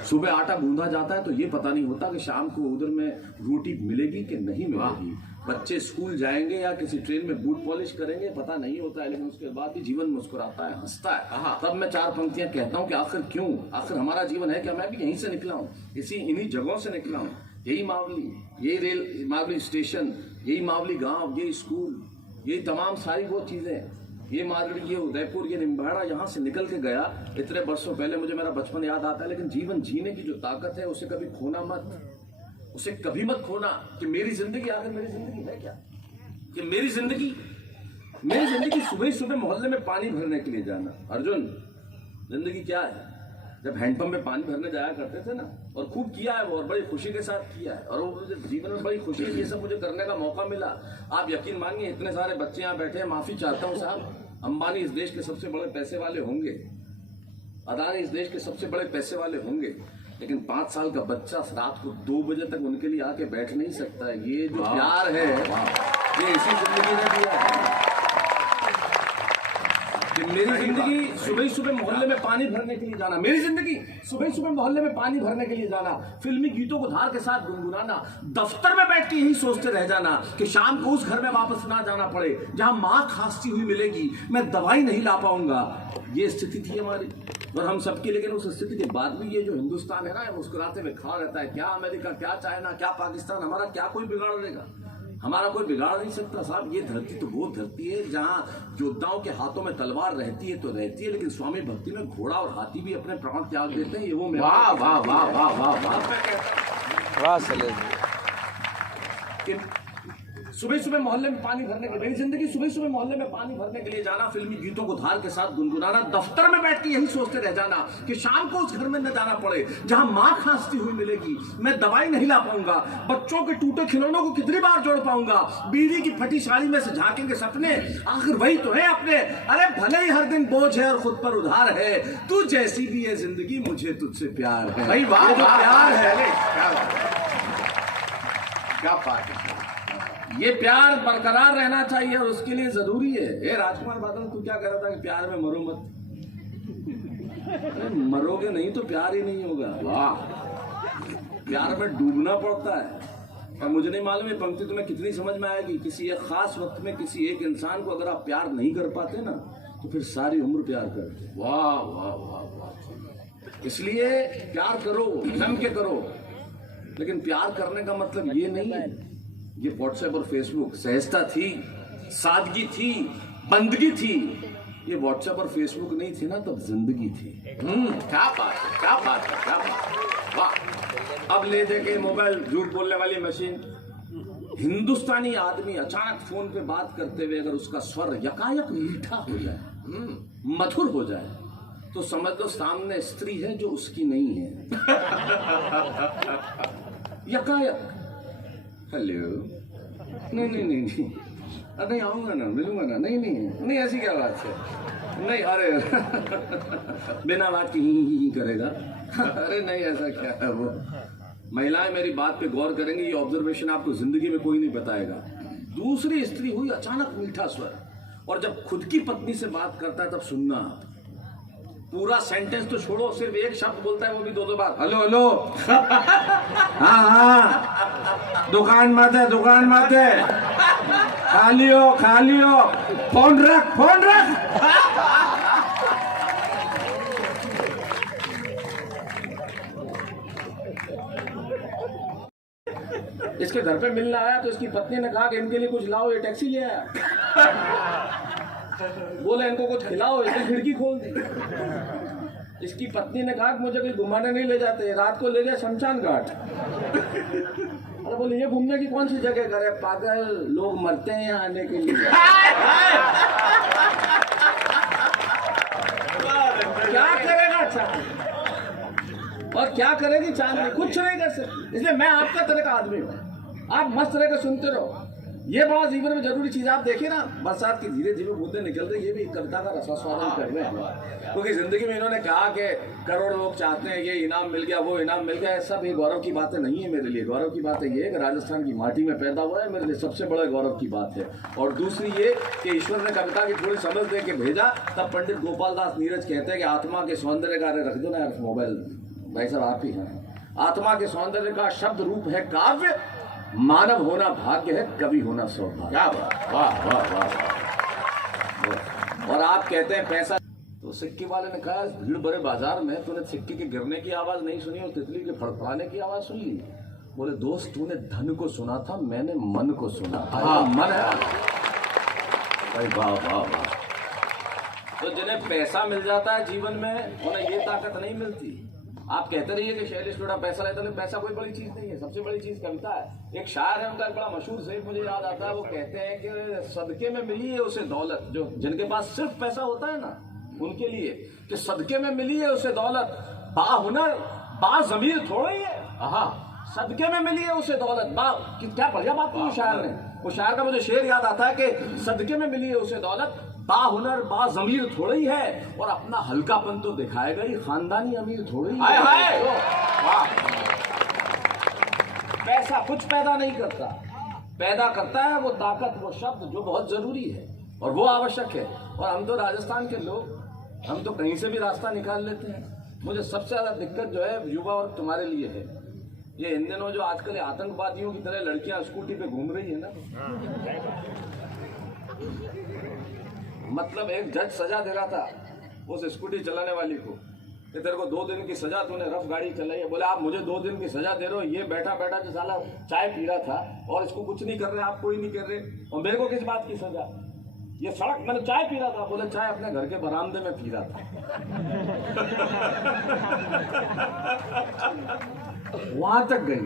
सुबह आटा गूंधा जाता है तो ये पता नहीं होता कि शाम को उधर में रोटी मिलेगी कि नहीं मिलेगी। बच्चे स्कूल जाएंगे या किसी ट्रेन में बूट पॉलिश करेंगे पता नहीं होता है, लेकिन उसके बाद भी जीवन मुस्कुराता है, हंसता है। तब मैं 4 पंक्तियां कहता हूँ कि आखिर क्यों, आखिर हमारा जीवन है क्या। मैं भी यहीं से निकला हूँ, इन्हीं जगहों से निकला हूँ। यही मावली, यही रेल मावली स्टेशन, यही मावली गाँव, यही स्कूल, यही तमाम सारी वो चीजें, ये मालवी, ये उदयपुर, ये निम्बाड़ा, यहाँ से निकल के गया इतने वर्षों पहले। मुझे मेरा बचपन याद आता है। लेकिन जीवन जीने की जो ताकत है उसे कभी खोना मत, उसे कभी मत खोना। कि मेरी जिंदगी, आखिर मेरी जिंदगी है क्या, कि मेरी जिंदगी सुबह सुबह मोहल्ले में पानी भरने के लिए जाना। अर्जुन, जिंदगी क्या है? जब हैंडपंप में पानी भरने जाया करते थे ना, और खूब किया है वो, और बड़ी खुशी के साथ किया है, और वो मुझे जीवन में बड़ी खुशी, ये सब मुझे करने का मौका मिला। आप यकीन मानिए, इतने सारे बच्चे यहाँ बैठे हैं, माफी चाहता हूँ साहब, अंबानी इस देश के सबसे बड़े पैसे वाले होंगे, अदानी इस देश के सबसे बड़े पैसे वाले होंगे, लेकिन 5 साल का बच्चा रात को 2 बजे तक उनके लिए आके बैठ नहीं सकता है। ये जो प्यार है, ये इसी जिंदगी ने दिया है। मेरी जिंदगी सुबह सुबह मोहल्ले में पानी भरने के लिए जाना, मेरी जिंदगी सुबह सुबह मोहल्ले में पानी भरने के लिए जाना, फिल्मी गीतों को धार के साथ गुनगुनाना, दफ्तर में बैठ के यही सोचते रह जाना कि शाम को उस घर में वापस ना जाना पड़े जहां माँ खांसती हुई मिलेगी, मैं दवाई नहीं ला पाऊंगा। ये स्थिति थी हमारी और हम सबकी। लेकिन उस स्थिति के बाद भी ये जो हिंदुस्तान है ना, मुस्कुराते हुए खड़ा रहता है। क्या अमेरिका, क्या चाइना, क्या पाकिस्तान, हमारा क्या कोई बिगाड़ देगा? हमारा कोई बिगाड़ नहीं सकता साहब। ये धरती तो वो धरती है जहाँ योद्धाओं के हाथों में तलवार रहती है तो रहती है, लेकिन स्वामी भक्ति में घोड़ा और हाथी भी अपने प्राण त्याग देते हैं। ये वो वाह वाह वाह वाह वाह वाह, सुबह सुबह मोहल्ले में पानी भरने के, मेरी जिंदगी सुबह सुबह मोहल्ले में पानी भरने के लिए जाना, फिल्मी गीतों को धार के साथ गुनगुनाना, दफ्तर में बैठ के यही सोचते रह जाना कि शाम को उस घर में न जाना पड़े जहां माँ खांसती हुई मिलेगी, मैं दवाई नहीं ला पाऊंगा, बच्चों के टूटे खिलौनों को कितनी बार जोड़ पाऊंगा, बीवी की फटी साड़ी में से झांकेंगे सपने, आखिर वही तो है अपने। अरे भले ही हर दिन बोझ है और खुद पर उधार है, तू जैसी भी है जिंदगी, मुझे तुझसे प्यार है। भाई वाह, जो प्यार है, क्या बात है। ये प्यार बरकरार रहना चाहिए और उसके लिए जरूरी है। ए राजकुमार बादल, तू क्या कह रहा था कि प्यार में मरो मत? मरोगे नहीं तो प्यार ही नहीं होगा। वाह, प्यार में डूबना पड़ता है। और मुझे नहीं मालूम ये पंक्ति तुम्हें कितनी समझ में आएगी। किसी एक खास वक्त में किसी एक इंसान को अगर आप प्यार नहीं कर पाते ना, तो फिर सारी उम्र प्यार करते। वाह वाह वाह वाह। इसलिए प्यार करो, जम के करो, लेकिन प्यार करने का मतलब ये नहीं है ये व्हाट्सएप और फेसबुक। सहजता थी, सादगी थी, बंदगी थी। ये व्हाट्सएप और फेसबुक नहीं थी ना, तब जिंदगी थी। क्या बात है, क्या बात है, क्या बात है, वाह। अब ले दे के मोबाइल, झूठ बोलने वाली मशीन। हिंदुस्तानी आदमी अचानक फोन पे बात करते हुए अगर उसका स्वर यकायक मीठा हो जाए, मधुर हो जाए, तो समझ लो सामने स्त्री है जो उसकी नहीं है। यकायक, हेलो, नहीं नहीं नहीं नहीं, अरे आऊंगा ना, मिलूंगा ना, नहीं नहीं नहीं, ऐसी क्या बात है, नहीं, अरे बिना बात की ही करेगा। अरे नहीं, ऐसा क्या है वो। महिलाएं मेरी बात पे गौर करेंगी, ये ऑब्जर्वेशन आपको जिंदगी में कोई नहीं बताएगा। दूसरी स्त्री हुई, अचानक मीठा स्वर, और जब खुद की पत्नी से बात करता है तब सुनना। पूरा सेंटेंस तो छोड़ो, सिर्फ एक शब्द बोलता है, वो भी 2-2 बार, हेलो हेलो, हाँ हाँ, दुकान मत है, दुकान मत है, खाली हो, फोन रख, फोन रख। इसके घर पे मिलना आया तो इसकी पत्नी ने कहा कि इनके लिए कुछ लाओ, ये टैक्सी ले आया। बोले इनको कुछ खिलाओ, इसने खिड़की खोल दी। इसकी पत्नी ने कहा कि मुझे कोई घुमाने नहीं ले जाते, रात को ले गए शमशान घाट। अरे बोले ये घूमने की कौन सी जगह करे, पागल, लोग मरते हैं यहाँ आने के लिए। क्या करेगा चांद, और क्या करेगी चांदनी, कुछ नहीं कर सकती। इसलिए मैं आपका तरह का आदमी हूँ, आप मस्त रह कर सुनते रहो। ये बहुत जीवन में जरूरी चीज। आप देखिए ना, बरसात की धीरे धीरे बूंदें निकल रही, ये भी एक कविता का रसास्वादन कर रहे हैं। क्योंकि जिंदगी में इन्होंने कहा कि करोड़ लोग चाहते हैं ये इनाम मिल गया, वो इनाम मिल गया, सब ये गौरव की बातें नहीं है मेरे लिए। गौरव की बात ये है कि राजस्थान की माटी में पैदा हुआ है, मेरे लिए सबसे बड़ा गौरव की बात है। और दूसरी ये कि ईश्वर ने कविता की थोड़ी समझ दे के भेजा, तब पंडित गोपाल दास नीरज कहते हैं कि आत्मा के सौंदर्य का, रख दो ना यार मोबाइल भाई साहब, आप ही हैं। आत्मा के सौंदर्य का शब्द रूप है काव्य, मानव होना भाग्य है, कवि होना सौभाग्य। वाह वाह वाह। और आप कहते हैं पैसा, तो सिक्के वाले ने कहा भीड़ भरे बाजार में तूने सिक्के के गिरने की आवाज नहीं सुनी और तितली के फड़फड़ाने की आवाज सुन ली। बोले दोस्त तूने धन को सुना था, मैंने मन को सुना था। मन है भाई, वाह वाह वाह। तो जिन्हें पैसा मिल जाता है जीवन में, उन्हें ये ताकत नहीं मिलती। आप कहते रहिए कि शैलेश लोढ़ा पैसा लेता है, पैसा कोई बड़ी चीज नहीं है, सबसे बड़ी चीज कविता है। एक शायर है, उनका एक बड़ा मशहूर शेर मुझे याद आता है, वो कहते हैं कि सदके में मिली है उसे दौलत, जो जिनके पास सिर्फ पैसा होता है ना उनके लिए, कि सदके में मिली है उसे दौलत, बा हुनर बा जमीर थोड़ा ही है। सदके में मिली है उसे दौलत, बा क्या बढ़िया बात की शायर ने। वो शायर का मुझे शेर याद आता है कि सदके में मिली है उसे दौलत, बा हुनर बा जमीर थोड़ा ही है, और अपना हल्कापन तो दिखाएगा ही, खानदानी अमीर थोड़ी ही है। पैसा कुछ पैदा नहीं करता, पैदा करता है वो ताकत, वो शब्द जो बहुत जरूरी है और वो आवश्यक है। और हम तो राजस्थान के लोग, हम तो कहीं से भी रास्ता निकाल लेते हैं। मुझे सबसे ज्यादा दिक्कत जो है युवा और तुम्हारे लिए है, ये इन दिनों जो आजकल आतंकवादियों की तरह लड़कियां स्कूटी पे घूम रही है ना। मतलब एक जज सजा दे रहा था उस स्कूटी चलाने वाली को कि तेरे को 2 दिन की सजा, तूने रफ गाड़ी चलाई है। बोले आप मुझे 2 दिन की सजा दे रहे हो, ये बैठा बैठा जो साला चाय पी रहा था और इसको कुछ नहीं कर रहे, आप कोई नहीं कर रहे, और मेरे को किस बात की सजा? ये सड़क, मैंने चाय पी रहा था। बोले चाय अपने घर के बरामदे में पी रहा था। वहां तक गई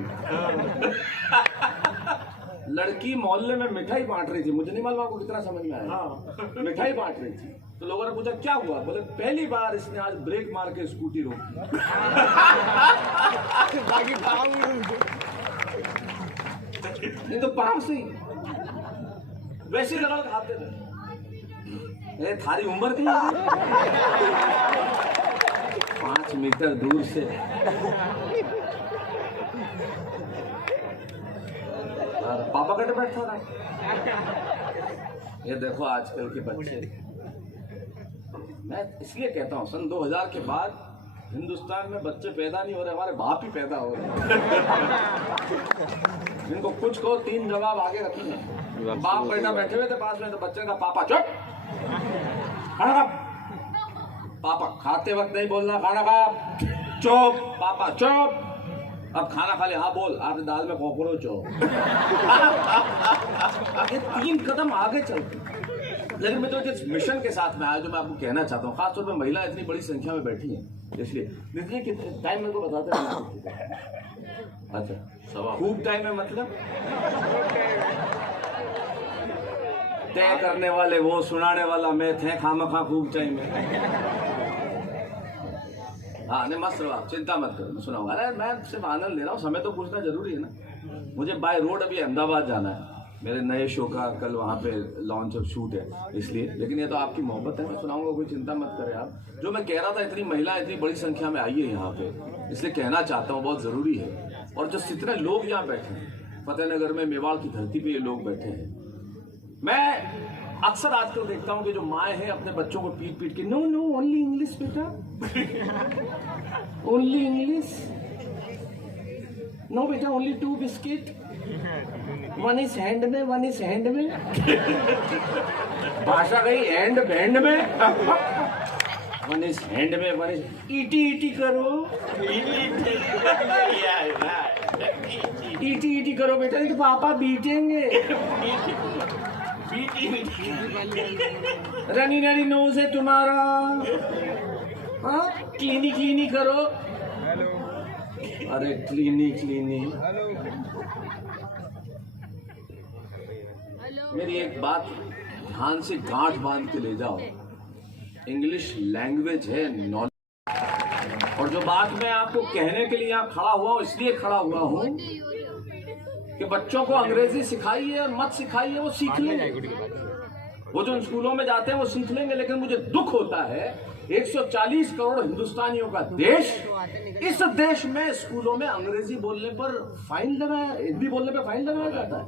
लड़की, मोहल्ले में मिठाई बांट रही थी, मुझे नहीं मालूम आपको कितना समझ में आया। मिठाई बांट रही थी तो लोगों ने पूछा क्या हुआ? बोले पहली बार इसने आज ब्रेक मार के स्कूटी रोकी। नहीं तो पाप से ही वैसे लगा खाते थे। थारी उम्र थी 5 मीटर दूर से पापा कटे बैठा था। ये देखो आजकल के बच्चे। मैं इसलिए कहता हूँ सन 2000 के बाद हिंदुस्तान में बच्चे पैदा नहीं हो रहे, हमारे बाप ही पैदा हो रहे। इनको कुछ को 3 जवाब आगे रखेंगे। बाप बेटा बैठे हुए थे पास में, तो बच्चे का पापा चुप, खाना खा। पापा खाते वक्त नहीं बोलना, खाना खा, चुप, पापा चुप। अब खाना खा ले, हाँ बोल, आपने दाल में कॉकरोच हो। ये 3 कदम आगे चलते। लेकिन मैं तो जिस मिशन के साथ में आया, जो मैं आपको कहना चाहता हूँ, खासतौर पर महिला इतनी बड़ी संख्या में बैठी हैं, इसलिए नितिन कितने टाइम मेरे को बताते हैं? अच्छा, खूब टाइम है, मतलब तय करने वाले वो, सुनाने वाला मैं थे, खामखा खूब टाइम है। हाँ नहीं, मस्त रहो, चिंता मत करो, मैं सुनाऊंगा। अरे मैं सिर्फ आनंद ले रहा हूँ, समय तो पूछना जरूरी है ना। मुझे बाय रोड अभी अहमदाबाद जाना है, मेरे नए शो का कल वहाँ पे लॉन्च और शूट है, इसलिए। लेकिन ये तो आपकी मोहब्बत है, मैं सुनाऊंगा, कोई चिंता मत करें आप। जो मैं कह रहा था, इतनी महिला इतनी बड़ी संख्या में आई है यहाँ पे, इसलिए कहना चाहता हूँ, बहुत ज़रूरी है। और जो जितने लोग यहाँ बैठे हैं, फतेहनगर में मेवाड़ की धरती पर ये लोग बैठे हैं, मैं अक्सर आजकल देखता हूँ कि जो माएँ हैं अपने बच्चों को पीट पीट के, नो नो ओनली इंग्लिश बेटा, ओनली इंग्लिश, नो बेटा ओनली 2 बिस्किट, 1 इज हैंड में, 1 इज हैंड में। भाषा गई हैंड बैंड में। 1 इज हैंड में, 1 इज ईटी ईटी करो, ईटी ईटी करो बेटा, नहीं तो पापा बीटेंगे। रनी रनी नोज है तुम्हारा, हाँ क्लीनी क्लीनी करो। अरे क्लीनी क्लीनी। मेरी एक बात ध्यान से गांठ बांध के ले जाओ, इंग्लिश लैंग्वेज है नॉलेज। और जो बात मैं आपको कहने के लिए यहाँ खड़ा हुआ हूँ, इसलिए खड़ा हुआ हूँ कि बच्चों को अंग्रेजी सिखाइए और मत सिखाइए, वो सीख लेंगे। वो जो स्कूलों में जाते हैं वो सीख लेंगे। लेकिन मुझे दुख होता है 140 करोड़ हिंदुस्तानियों का देश, इस देश में स्कूलों में अंग्रेजी बोलने पर फाइन लगाया, हिंदी बोलने पर फाइन लगाया जाता है।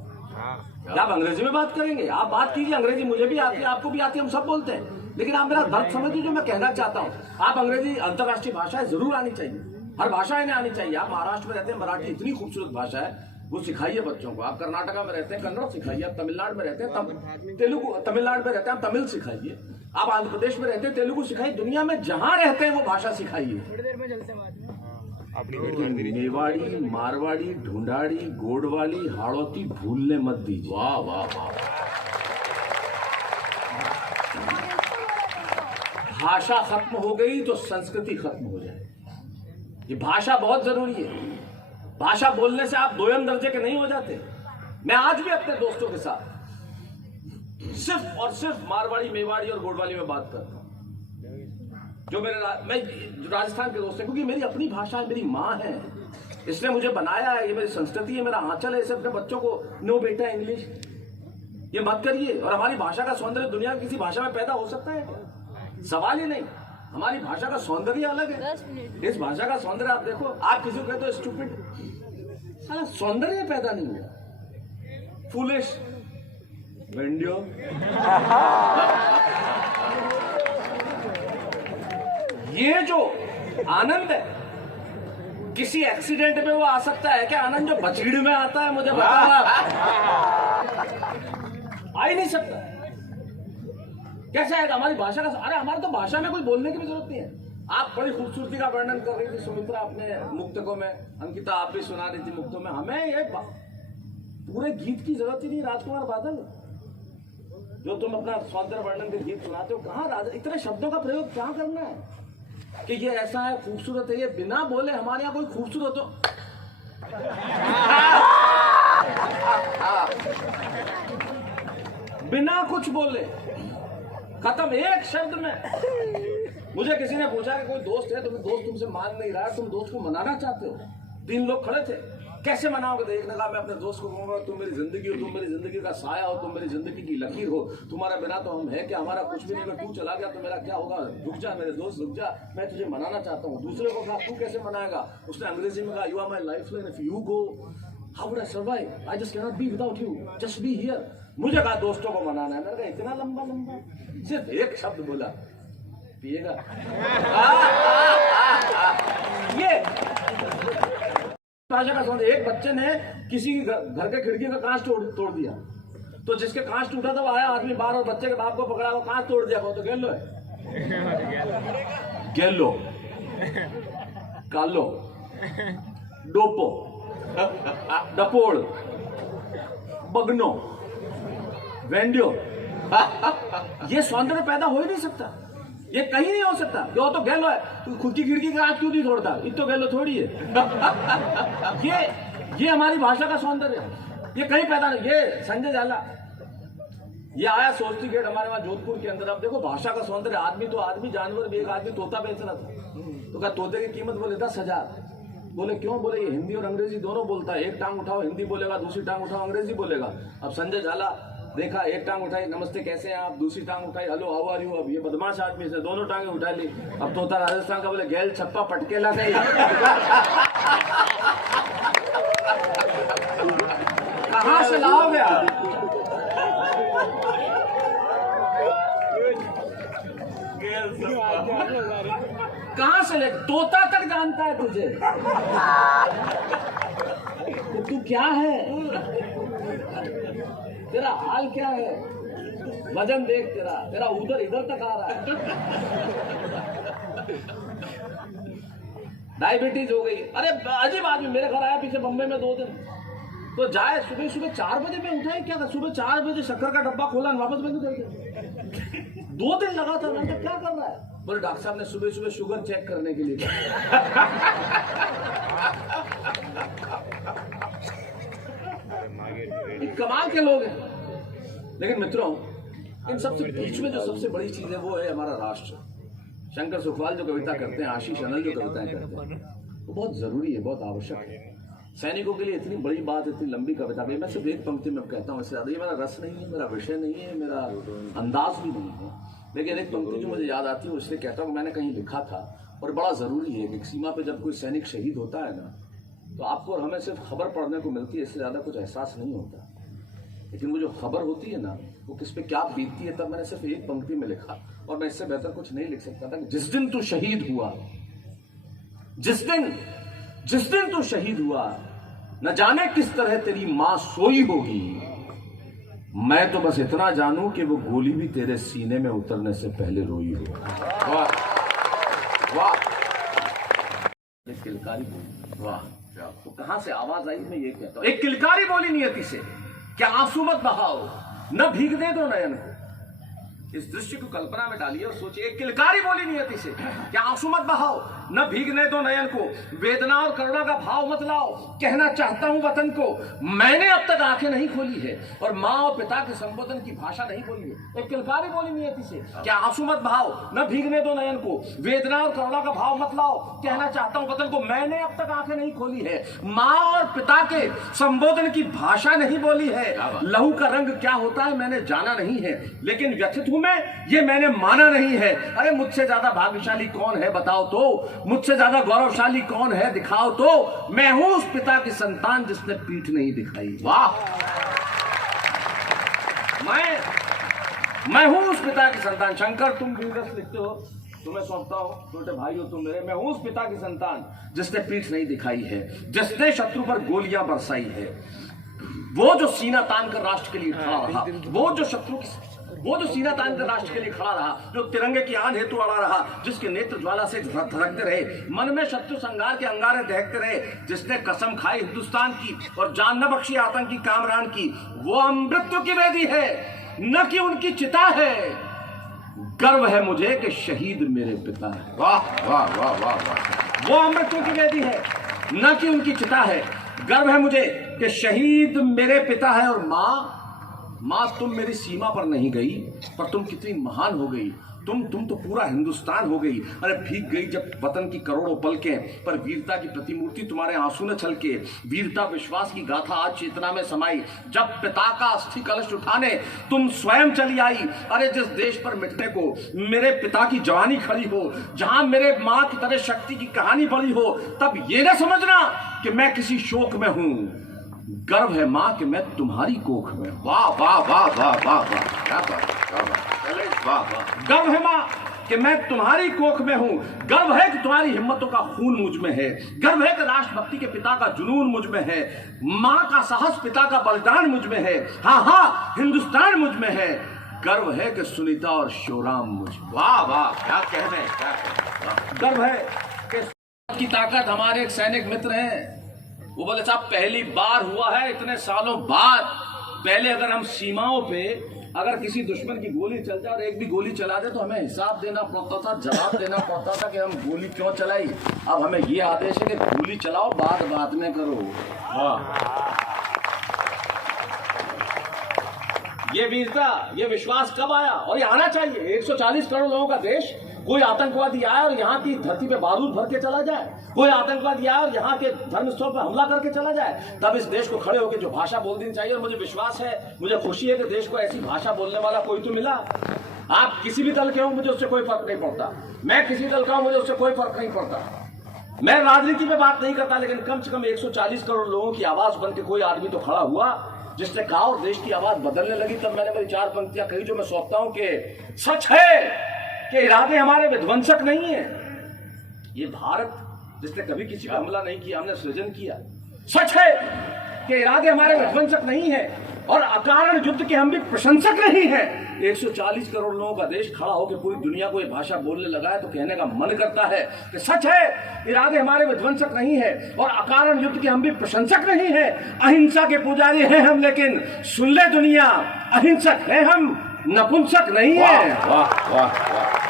क्या आप अंग्रेजी में बात करेंगे? आप बात कीजिए, अंग्रेजी मुझे भी आती है, आपको भी आती है, हम सब बोलते हैं। लेकिन आप मेरा दर्द समझिए जो मैं कहना चाहता हूँ। आप अंग्रेजी अंतर्राष्ट्रीय भाषाएं जरूर आनी चाहिए, हर भाषा इन्हें आनी चाहिए। आप महाराष्ट्र में रहते हैं, मराठी इतनी खूबसूरत भाषा है, वो सिखाइए बच्चों को। आप कर्नाटका में रहते हैं, कन्नड़ सिखाइए। आप तमिलनाडु में रहते हैं, तेलुगु, तमिलनाडु में रहते हैं, आप तमिल सिखाइए। आप आंध्र प्रदेश में रहते हैं, तेलुगु सिखाइए। दुनिया में जहां रहते हैं वो भाषा सिखाइए। मेवाड़ी, मारवाड़ी, ढूंढाड़ी, गोडवाली, हाड़ौती भूलने मत दीजिए। वाह वाह वाह। भाषा खत्म हो गई तो संस्कृति खत्म हो जाए। ये भाषा बहुत जरूरी है। भाषा बोलने से आप दोयम दर्जे के नहीं हो जाते। मैं आज भी अपने दोस्तों के साथ सिर्फ और सिर्फ मारवाड़ी, मेवाड़ी और गोडवाली में बात करता हूं। जो मैं राजस्थान के दोस्त हैं, क्योंकि मेरी अपनी भाषा है, मेरी माँ है, इसने मुझे बनाया है, ये मेरी संस्कृति है, मेरा आंचल है। इसे अपने बच्चों को नो बेटा इंग्लिश ये मत करिए। और हमारी भाषा का सौंदर्य दुनिया की किसी भाषा में पैदा हो सकता है क्या? सवाल ही नहीं। हमारी भाषा का सौंदर्य अलग है। इस भाषा का सौंदर्य आप देखो, आप किसी को कहते हो स्टूपिड, साला सौंदर्य पैदा नहीं हुआ। फूलिश, वेंडियो, ये जो आनंद है किसी एक्सीडेंट में वो आ सकता है क्या? आनंद जो बचीड़ में आता है, मुझे बताना, आ ही नहीं सकता। कैसे आएगा? हमारी भाषा का, अरे हमारी तो भाषा में कोई बोलने की भी जरूरत नहीं है। आप बड़ी खूबसूरती का वर्णन कर रही थी सुमित्रा अपने मुक्तकों में, अंकिता आप भी सुना रही थी मुक्तों में। हमें ये पूरे गीत की जरूरत ही नहीं। राजकुमार बादल, जो तुम अपना सौंदर्य वर्णन के गीत सुनाते हो, कहाँ राजा इतने शब्दों का प्रयोग क्या करना है कि ये ऐसा है, खूबसूरत है? ये बिना बोले हमारे यहाँ कोई खूबसूरत हो बिना कुछ बोले खत्म, एक शब्द में। मुझे किसी ने पूछा कि कोई दोस्त है, तुम्हें दोस्त तुमसे मान नहीं रहा है, तुम दोस्त को मनाना चाहते हो। 3 लोग खड़े थे, कैसे मनाओगे? देखने का मैं अपने दोस्त को कहूंगा तुम मेरी जिंदगी हो, तुम मेरी जिंदगी का साया हो, तुम मेरी जिंदगी की लकीर हो, तुम्हारा बिना तो हम है क्या, हमारा कुछ भी नहीं। अगर तू चला गया तो मेरा क्या होगा? रुक जा मेरे दोस्त, रुक जा, मैं तुझे मनाना चाहता हूँ। दूसरे को कहा तू कैसे मनाएगा? उसने अंग्रेजी में कहा, you are my lifeline, if you go how would I survive, I just can not be without you, just be here. मुझे कहा दोस्तों को मनाना है। मैंने कहा इतना लंबा लंबा, सिर्फ एक शब्द बोला, पिएगा? ये भाषा का सौंदर्य। एक बच्चे ने किसी घर के खिड़की का कांच तोड़ दिया, तो जिसके कांच टूटा था वो आया आदमी बाहर और बच्चे के बाप को पकड़ा, वो कांच तोड़ दिया। वो तो गेलो है, गेलो, कालो, डोपो, डपोड़, बगनो, वेंडियो। ये सौंदर्य पैदा हो ही नहीं सकता, ये कहीं नहीं हो सकता। यो तो गैलो है, तू खुद की खिड़की का आँख क्यों नहीं तोड़ता? इत तो गैलो थोड़ी है। ये हमारी भाषा का सौंदर्य है, ये कहीं पैदा नहीं। ये संजय झाला ये आया सोचती गेट हमारे वहां जोधपुर के अंदर। अब देखो भाषा का सौंदर्य, आदमी तो आदमी, जानवर भी। एक आदमी तोता बेच रहा था, तो कहा तोते की कीमत बोले 10,000। बोले क्यों? बोले ये हिंदी और अंग्रेजी दोनों बोलता है, एक टांग उठाओ हिंदी बोलेगा, दूसरी टांग उठाओ अंग्रेजी बोलेगा। अब संजय झाला देखा, एक टांग उठाई, नमस्ते कैसे हैं आप, दूसरी टांग उठाई, हेलो हाउ आर यू। अब ये बदमाश आदमी से दोनों टांगे उठा ली। अब तोता राजस्थान का बोले गैल छप्पा पटके ला गई। कहां से लाओगे आप? कहां से ले? तोता तक जानता है तुझे तो तू क्या है, तेरा हाल क्या है, वजन देख तेरा, तेरा उधर इधर तक आ रहा है। डायबिटीज हो गई। अरे अजीब आदमी मेरे घर आया पीछे बम्बई में 2 दिन, तो जाए सुबह सुबह 4 बजे में उठाए, क्या था सुबह 4 बजे शक्कर का डब्बा खोला, वापस बंद कर दिया। 2 दिन लगा था। मैंने क्या कर रहा है? बोले डॉक्टर साहब ने सुबह सुबह शुगर चेक करने के लिए कमाल के लोग हैं। लेकिन मित्रों, इन सबसे बीच में जो सबसे बड़ी चीज है वो है हमारा राष्ट्र। शंकर सुखवाल जो कविता करते हैं, आशीष अनल जो कविताएं करते हैं, वो बहुत जरूरी है, बहुत आवश्यक है। सैनिकों के लिए इतनी बड़ी बात, इतनी लंबी कविता गई, मैं सिर्फ एक पंक्ति में कहता हूँ, इससे ज़्यादा ये मेरा रस नहीं है, मेरा विषय नहीं है, मेरा अंदाज भी नहीं है, लेकिन एक पंक्ति जो मुझे याद आती है उससे कहता हूँ, मैंने कहीं लिखा था और बड़ा ज़रूरी है कि सीमा पे जब कोई सैनिक शहीद होता है ना, तो आपको और हमें सिर्फ खबर पढ़ने को मिलती है, इससे ज़्यादा कुछ एहसास नहीं होता, लेकिन वो जो खबर होती है ना, वो किस पे क्या बीतती है, तब मैंने सिर्फ एक पंक्ति में लिखा और मैं इससे बेहतर कुछ नहीं लिख सकता था कि जिस दिन तू शहीद हुआ, जिस दिन तू शहीद हुआ, न जाने किस तरह तेरी मां सोई होगी, मैं तो बस इतना जानूं कि वो गोली भी तेरे सीने में उतरने से पहले रोई होगी। वाह वाह, एक किलकारी बोली, वाह, तो कहां से आवाज आई, मैं ये कहता हूं, एक किलकारी बोली नियति से, क्या आंसू मत बहाओ, न भीगने दो नयन को। इस दृश्य को कल्पना में डालिए और सोचिए, एक किलकारी बोली नियति से, क्या आंसू मत बहाओ, न भीगने दो नयन को, वेदना और करुणा का भाव मत लाओ, कहना चाहता हूं वतन को, मैंने अब तक आंखें नहीं खोली है और माँ और पिता के संबोधन की भाषा नहीं बोली है। एक किलकारी बोली नियति से, क्या आंसू मत बहाओ, न भीगने दो नयन को, वेदना और करुणा का भाव मत लाओ, कहना चाहता हूं वतन को, मैंने अब तक आंखें नहीं खोली है, माँ और पिता के संबोधन की भाषा नहीं बोली है। लहू का रंग क्या होता है मैंने जाना नहीं है, लेकिन व्यथित हूं मैं, ये मैंने माना नहीं है। अरे मुझसे ज्यादा भाग्यशाली कौन है बताओ तो, मुझसे ज्यादा गौरवशाली कौन है दिखाओ तो, मैं हूं उस पिता की संतान जिसने पीठ नहीं दिखाई। वाह, मैं हूं उस पिता की संतान। शंकर, तुम वीरस लिखते हो, तुम्हें सौंपता हूं, छोटे भाई हो तुम मेरे, मैं हूं उस पिता की संतान जिसने पीठ नहीं दिखाई है, जिसने शत्रु पर गोलियां बरसाई है, वो जो सीना तान कर राष्ट्र के लिए खड़ा रहा, वो जो सीना तान कर राष्ट्र के लिए खड़ा रहा, जो तिरंगे की आन हेतु अड़ा रहा, जिसके नेत्र ज्वाला से धड़कते रहे, मन में शत्रु संगार के अंगारे दहकते रहे, जिसने कसम खाई हिंदुस्तान की और जान न बख्शी आतंकी कामरान की, वो अमृत्यु की वेदी है, न कि उनकी चिता है। गर्व है मुझे कि शहीद मेरे पिता है। वाह वाह वाह वाह वाह, वो अमृत्यु की वेदी है, न कि उनकी चिता है। गर्व है मुझे कि शहीद मेरे पिता है। और माँ तुम मेरी सीमा पर नहीं गई, पर तुम कितनी महान हो गई, तुम तो पूरा हिंदुस्तान हो गई। अरे भीग गई जब वतन की करोड़ों पलकें, पर वीरता की प्रतिमूर्ति तुम्हारे आंसू न छलके, वीरता विश्वास की गाथा आज चेतना में समाई। जब पिता का अस्थि कलश उठाने तुम स्वयं चली आई। अरे जिस देश पर मिटने को मेरे पिता की जवानी खड़ी हो, जहां मेरे माँ की तरह शक्ति की कहानी बड़ी हो, तब ये न समझना कि मैं किसी शोक में हूं। गर्व है माँ कि मैं तुम्हारी कोख में। वाह वाह वाह वाह वाह वाह, क्या बात, क्या बात, वाह वाह। गर्व है माँ कि मैं तुम्हारी कोख में हूं, गर्व है कि तुम्हारी हिम्मतों का खून मुझ में है, गर्व है कि राष्ट्रभक्ति के पिता का जुनून मुझ में है, माँ का साहस, पिता का बलिदान मुझ में है, हाँ हिंदुस्तान मुझ में है। गर्व है कि सुनीता और शिवराम मुझ। वाह वाह, क्या कहने, क्या कहने। गर्व है कि की ताकत हमारे एक सैनिक मित्र हैं, वो बोले साहब पहली बार हुआ है इतने सालों बाद। पहले अगर हम सीमाओं पे अगर किसी दुश्मन की गोली चल जाए और एक भी गोली चला दे तो हमें हिसाब देना पड़ता था, जवाब देना पड़ता था कि हम गोली क्यों चलाई। अब हमें ये आदेश है कि गोली चलाओ, बात बाद में करो। वाह, ये वीरता, ये विश्वास कब आया? और ये आना चाहिए। 140 करोड़ लोगों का देश, कोई आतंकवादी आए और यहाँ की धरती पे बारूद भर के चला जाए, कोई आतंकवादी आए और यहाँ के धर्मस्थल पर हमला करके चला जाए, तब इस देश को खड़े होकर जो भाषा बोल देनी चाहिए। और मुझे विश्वास है, मुझे खुशी है कि देश को ऐसी भाषा बोलने वाला कोई तो मिला। आप किसी भी दल के हो, मुझे उससे कोई फर्क नहीं पड़ता, मैं किसी दल का हूं, मुझे उससे कोई फर्क नहीं पड़ता। मैं राजनीति में बात नहीं करता, लेकिन कम से कम 140 करोड़ लोगों की आवाज बन के कोई आदमी तो खड़ा हुआ जिसने कहा और देश की आवाज बदलने लगी। तब मैंने मेरी 4 पंक्तियां कही जो मैं सोचता हूं कि सच है कि इरादे हमारे विध्वंसक नहीं है। ये भारत जिसने कभी किसी पर हमला नहीं किया, हमने सृजन किया। सच है कि इरादे हमारे विध्वंसक नहीं है और अकारण युद्ध के हम भी प्रशंसक नहीं हैं। 140 करोड़ लोगों का देश खड़ा होकर पूरी दुनिया को ये भाषा बोलने लगा है तो कहने का मन करता है कि सच है, इरादे हमारे विध्वंसक नहीं है और अकारण युद्ध के हम भी प्रशंसक नहीं है। अहिंसा के पुजारी हैं हम, लेकिन सुन ले दुनिया, अहिंसक हैं हम, नपुंसक नहीं है। वाह वाह वाह,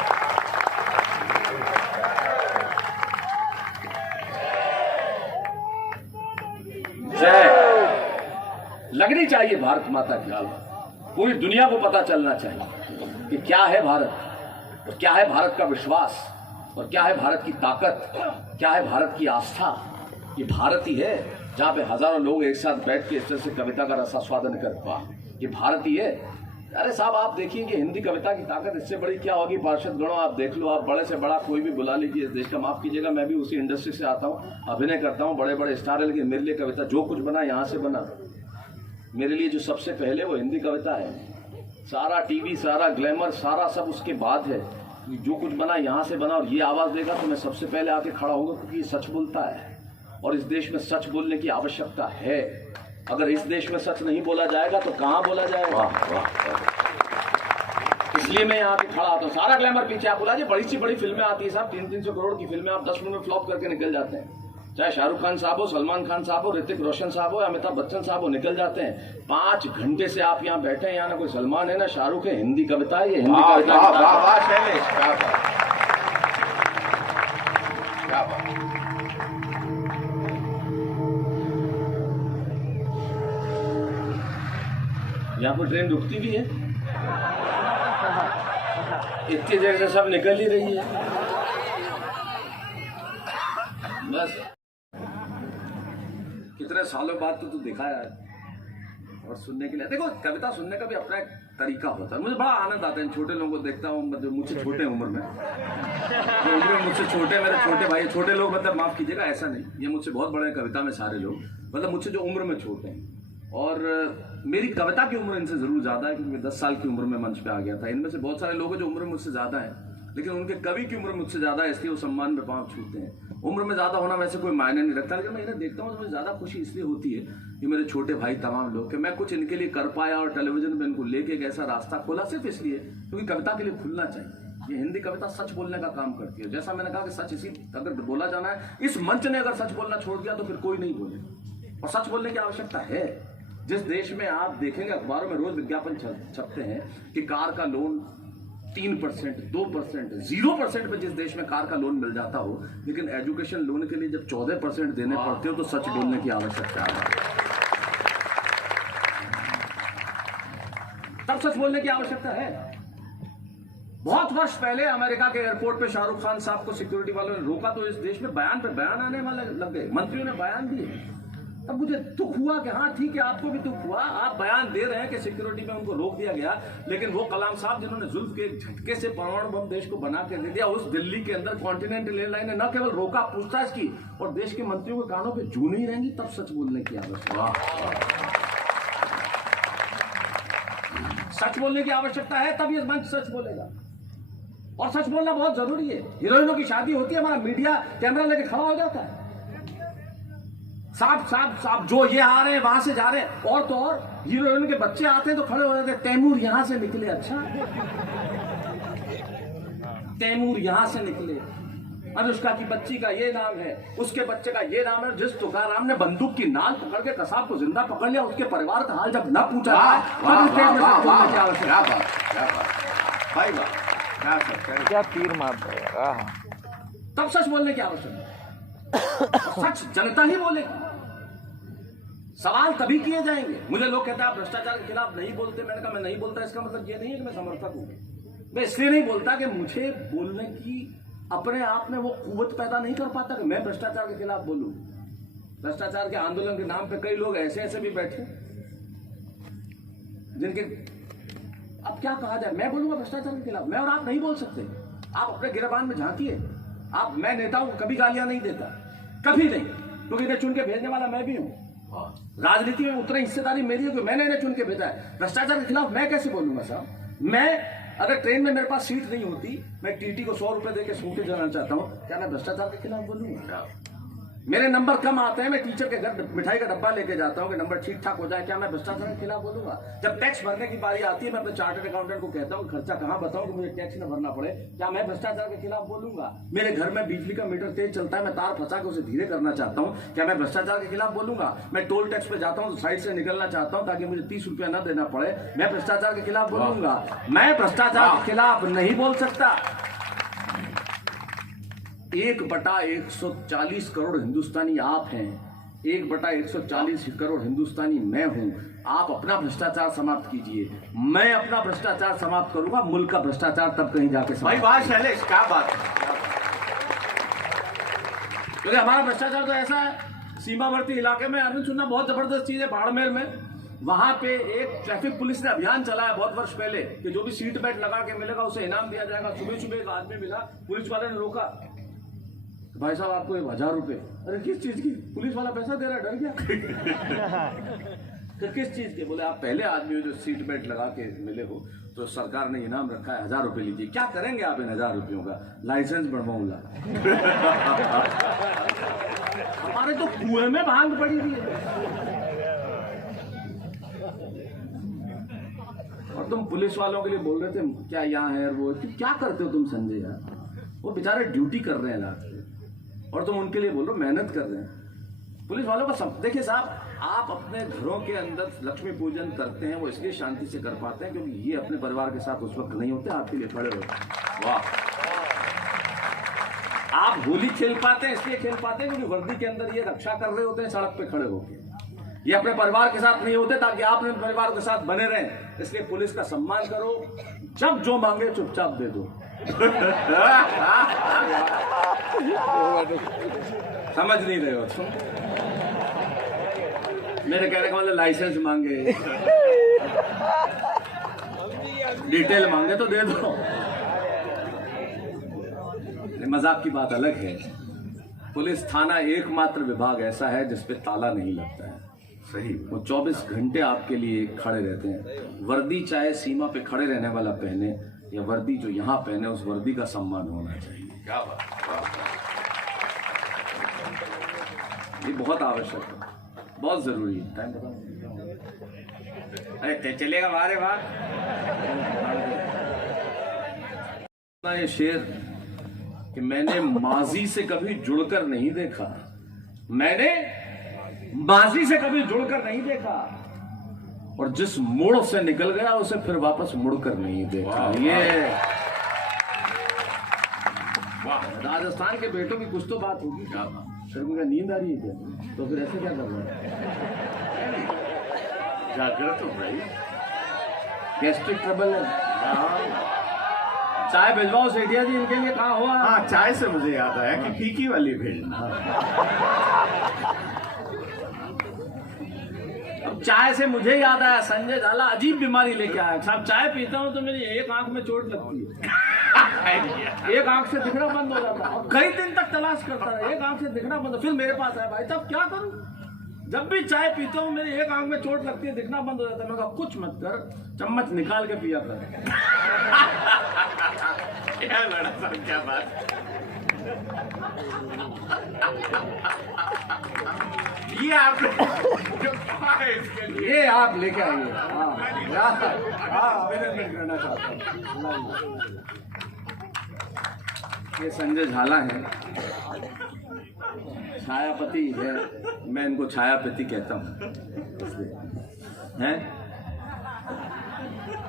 जय। लगनी चाहिए भारत माता की गाल, पूरी दुनिया को पता चलना चाहिए कि क्या है भारत और क्या है भारत का विश्वास और क्या है भारत की ताकत, क्या है भारत की आस्था। ये भारत ही है जहाँ पे हजारों लोग एक साथ बैठ के इस तरह से कविता का रसास्वादन कर पा, ये भारतीय है। अरे साहब आप देखिए कि हिंदी कविता की ताकत इससे बड़ी क्या होगी। पार्षद गणों आप देख लो, आप बड़े से बड़ा कोई भी बुला लीजिए इस देश का, माफ कीजिएगा मैं भी उसी इंडस्ट्री से आता हूँ, अभिनय करता हूँ, बड़े बड़े स्टार है, लेकिन मेरे लिए कविता जो कुछ बना यहाँ से बना। मेरे लिए जो सबसे पहले वो हिंदी कविता है। सारा टीवी, सारा ग्लैमर, सारा सब उसके बाद है। जो कुछ बना यहाँ से बना, और ये आवाज़ देगा तो मैं सबसे पहले आके खड़ा होऊंगा, क्योंकि ये सच बोलता है और इस देश में सच बोलने की आवश्यकता है। अगर इस देश में सच नहीं बोला जाएगा तो कहाँ बोला जाएगा। वाह वाह। इसलिए मैं यहाँ पे खड़ा होता हूँ। सारा ग्लैमर पीछे, आप बोला जी बड़ी सी बड़ी फिल्में आती है साहब, 300-300 करोड़ की फिल्में, आप 10 मिनट में फ्लॉप करके निकल जाते हैं। चाहे शाहरुख खान साहब हो, सलमान खान साहब हो, ऋतिक रोशन साहब हो, अमिताभ बच्चन साहब हो, निकल जाते हैं। 5 घंटे से आप यहाँ बैठे हैं, यहाँ ना कोई सलमान है ना शाहरुख है, हिंदी कविता है, ये हिंदी कविता यहाँ पर ट्रेन रुकती भी है, इतनी देर से सब निकल ही रही है बस। कितने सालों बाद तो तू दिखा यार, और सुनने के लिए देखो, कविता सुनने का भी अपना एक तरीका होता है। मुझे बड़ा आनंद आता है छोटे लोगों को देखता हूँ, मतलब मुझसे छोटे उम्र में, जो उम्र में मुझसे छोटे, मेरे छोटे भाई, छोटे लोग मतलब माफ कीजिएगा ऐसा नहीं, ये मुझसे बहुत बड़े कविता में सारे लोग, मतलब मुझसे जो उम्र में छोटे हैं। और मेरी कविता की उम्र इनसे जरूर ज्यादा है, क्योंकि मैं 10 साल की उम्र में मंच पे आ गया था। इनमें से बहुत सारे लोग हैं जो उम्र में मुझसे ज्यादा है, लेकिन उनके कवि की उम्र मुझसे ज्यादा है, इसलिए वो सम्मान में पांव छूते हैं। उम्र में ज्यादा होना वैसे कोई मायने नहीं रखता, लेकिन मैं इन्हें देखता हूँ तो मुझे ज्यादा खुशी इसलिए होती है कि मेरे छोटे भाई तमाम लोग, कि मैं कुछ इनके लिए कर पाया और टेलीविजन पे इनको लेके एक ऐसा रास्ता खोला, सिर्फ इसलिए क्योंकि कविता के लिए खुलना चाहिए। ये हिंदी कविता सच बोलने का काम करती है। जैसा मैंने कहा कि सच इसी अगर बोला जाना है, इस मंच ने अगर सच बोलना छोड़ दिया तो फिर कोई नहीं बोलेगा, और सच बोलने की आवश्यकता है। जिस देश में आप देखेंगे अखबारों में रोज विज्ञापन छपते हैं कि कार का लोन 3%, 2%, 0% पे जिस देश में कार का लोन मिल जाता हो, लेकिन एजुकेशन लोन के लिए जब 14% देने पड़ते हो तो सच बोलने की आवश्यकता है। तब सच बोलने की आवश्यकता है। बहुत वर्ष पहले अमेरिका के एयरपोर्ट पे शाहरुख खान साहब को सिक्योरिटी वालों ने रोका, तो इस देश में बयान पे बयान आने वाले लग गए, मंत्रियों ने बयान दिए। तब मुझे दुख हुआ कि हाँ ठीक है, आपको भी दुख हुआ, आप बयान दे रहे हैं कि सिक्योरिटी में उनको रोक दिया गया, लेकिन वो कलाम साहब जिन्होंने जुल्फ के एक झटके से परमाणु बम देश को बना के दे दिया, उस दिल्ली के अंदर कॉन्टिनेंटल एयरलाइन ने न केवल रोका, पूछताछ की, और देश के मंत्रियों के कानों पे जू नहीं रहेंगी, तब सच बोलने की आवश्यकता। सच बोलने की आवश्यकता है, तब ये मंच सच बोलेगा, और सच बोलना बहुत जरूरी है। हीरोइनों की शादी होती है, हमारा मीडिया कैमरा लेके खड़ा हो जाता है, साहब जो ये आ रहे हैं वहां से जा रहे हैं, और तो और हीरोइन के बच्चे आते हैं तो खड़े हो जाते हैं, तैमूर यहां से निकले, अच्छा तैमूर यहां से निकले, अनुष्का की बच्ची का ये नाम है, उसके बच्चे का ये नाम है। जिस तुकाराम ने बंदूक की नाल पकड़ के कसाब को जिंदा पकड़ लिया, उसके परिवार का हाल जब न पूछा, क्या तीर मार रहा, तब सच बोलने की आवश्यकता है। सच जनता ही बोलेगी, सवाल तभी किए जाएंगे। मुझे लोग कहते हैं आप भ्रष्टाचार के खिलाफ नहीं बोलते, मैंने कहा मैं नहीं बोलता, इसका मतलब ये नहीं है कि मैं समर्थक हूं। मैं इसलिए नहीं बोलता कि मुझे बोलने की अपने आप में वो कुव्वत पैदा नहीं कर पाता कि मैं भ्रष्टाचार के खिलाफ बोलूं। भ्रष्टाचार के आंदोलन के नाम पे कई लोग ऐसे ऐसे भी बैठे जिनके, अब क्या कहा जाए, मैं बोलूंगा भ्रष्टाचार के खिलाफ, मैं और आप नहीं बोल सकते। आप अपने गिरबान में झांकिए। आप, मैं नेताओं को कभी गालियां नहीं देता, कभी नहीं, क्योंकि इन्हें चुन के भेजने वाला मैं भी हूं। राजनीति में उतनी हिस्सेदारी मेरी है कि मैंने इन्हें चुन के भेजा है। भ्रष्टाचार के खिलाफ मैं कैसे बोलूंगा साहब? मैं अगर ट्रेन में मेरे पास सीट नहीं होती, मैं टीटी को 100 रुपए देकर स्कूटी जाना चाहता हूं, क्या मैं भ्रष्टाचार के खिलाफ बोलूंगा? मेरे नंबर कम आते हैं, मैं टीचर के घर मिठाई का डब्बा लेके जाता हूं कि नंबर ठीक ठाक हो जाए, क्या मैं भ्रष्टाचार के खिलाफ बोलूंगा? जब टैक्स भरने की बारी आती है, मैं अपने चार्टर्ड अकाउंटेंट को कहता हूं खर्चा कहां बताऊं कि मुझे टैक्स न भरना पड़े, क्या मैं भ्रष्टाचार के खिलाफ बोलूंगा? मेरे घर में बिजली का मीटर तेज चलता है, मैं तार फंसा के उसे धीरे करना चाहता हूं, क्या मैं भ्रष्टाचार के खिलाफ बोलूंगा? मैं टोल टैक्स पे जाता हूं तो साइड से निकलना चाहता हूं ताकि मुझे 30 रुपया न देना पड़े, मैं भ्रष्टाचार के खिलाफ बोलूंगा? मैं भ्रष्टाचार के खिलाफ नहीं बोल सकता। 1/140 करोड़ हिंदुस्तानी आप हैं, 1/140 करोड़ हिंदुस्तानी मैं हूं। आप अपना भ्रष्टाचार समाप्त कीजिए, मैं अपना भ्रष्टाचार समाप्त करूंगा, मुल्क का भ्रष्टाचार तब कहीं जाके भाई वाह शैलेश, क्या बात है। क्योंकि हमारा भ्रष्टाचार तो ऐसा है, सीमावर्ती इलाके में अरविंद सुनना बहुत जबरदस्त चीज है। बाड़मेर में वहां पे एक ट्रैफिक पुलिस ने अभियान चलाया बहुत वर्ष पहले कि जो भी सीट बेल्ट लगा के मिलेगा उसे इनाम दिया जाएगा। सुबह सुबह एक आदमी मिला, पुलिस वाले ने रोका, भाई साहब आपको 1000 रुपए। अरे किस चीज की? पुलिस वाला पैसा दे रहा है, डर गया। तो किस चीज के? बोले आप पहले आदमी हो जो सीट बेल्ट लगा के मिले हो, तो सरकार ने इनाम रखा है 1000 रुपए लीजिए। क्या करेंगे आप इन 1000 रुपयों का? लाइसेंस बनवाऊंगा। हमारे तो कुएं में भांग पड़ी हुई है और तुम पुलिस वालों के लिए बोल रहे थे क्या यहाँ है वो? क्या करते हो तुम संजय यार? वो बेचारे ड्यूटी कर रहे हैं रात में और तुम उनके लिए बोल रहे हो मेहनत कर रहे हैं। पुलिस वालों का देखिए साहब, आप अपने घरों के अंदर लक्ष्मी पूजन करते हैं, वो इसलिए शांति से कर पाते हैं क्योंकि ये अपने परिवार के साथ उस वक्त नहीं होते, आपके लिए खड़े होते। वाह! आप होली खेल पाते हैं इसलिए खेल पाते हैं क्योंकि वर्दी के अंदर ये रक्षा कर रहे होते हैं सड़क पे खड़े होकर। ये अपने परिवार के साथ नहीं होते ताकि आप अपने परिवार के साथ बने रहें। इसलिए पुलिस का सम्मान करो, जब जो मांगे चुपचाप दे दो। समझ नहीं रहे हो तुम? मेरे कहने का मतलब लाइसेंस मांगे, डिटेल मांगे तो दे दो। मजाक की बात अलग है। पुलिस थाना एकमात्र विभाग ऐसा है जिसपे ताला नहीं लगता है। सही, वो 24 घंटे आपके लिए खड़े रहते हैं। वर्दी चाहे सीमा पे खड़े रहने वाला पहने या वर्दी जो यहाँ पहने, उस वर्दी का सम्मान होना चाहिए। क्या बात, ये बहुत आवश्यक है, बहुत जरूरी है। टाइम बताओ। अरे चलेगा बारे बार ये शेर कि मैंने माजी से कभी जुड़कर नहीं देखा, मैंने माजी से कभी जुड़कर नहीं देखा और जिस मोड़ से निकल गया उसे फिर वापस मुड़कर नहीं देखा। ये राजस्थान के बेटों की कुछ तो बात होगी। क्या सर को क्या नींद आ रही है क्या? तो फिर ऐसे क्या कर रहे हैं? जागृत हो भाई, गैस्ट्रिक ट्रबल है। चाय भिजवाओ सेठिया जी, इनके लिए कहाँ हुआ? हाँ, चाय से मुझे याद आया कि फीकी वाली भेजना। अब चाय से मुझे याद आया, संजय झाला अजीब बीमारी लेके आया साहब। चाय पीता हूँ तो मेरी एक आंख में चोट लगती है, एक आंख से दिखना बंद हो जाता है और कई दिन तक तलाश करता है, एक आंख से दिखना बंद। फिर मेरे पास आया, भाई साहब क्या करूँ? जब भी चाय पीता हूँ मेरी एक आंख में चोट लगती है, दिखना बंद हो जाता है। मैं कहा कुछ मत कर, चम्मच निकाल के पिया कर। क्या लड़ा साहब, क्या बात। ये आपने जो कहा है इसके लिए, ये आप लेके आइए। अभिनंदन करना चाहता हूँ। ये संजय झाला है, छायापति है, मैं इनको छायापति कहता हूँ हैं।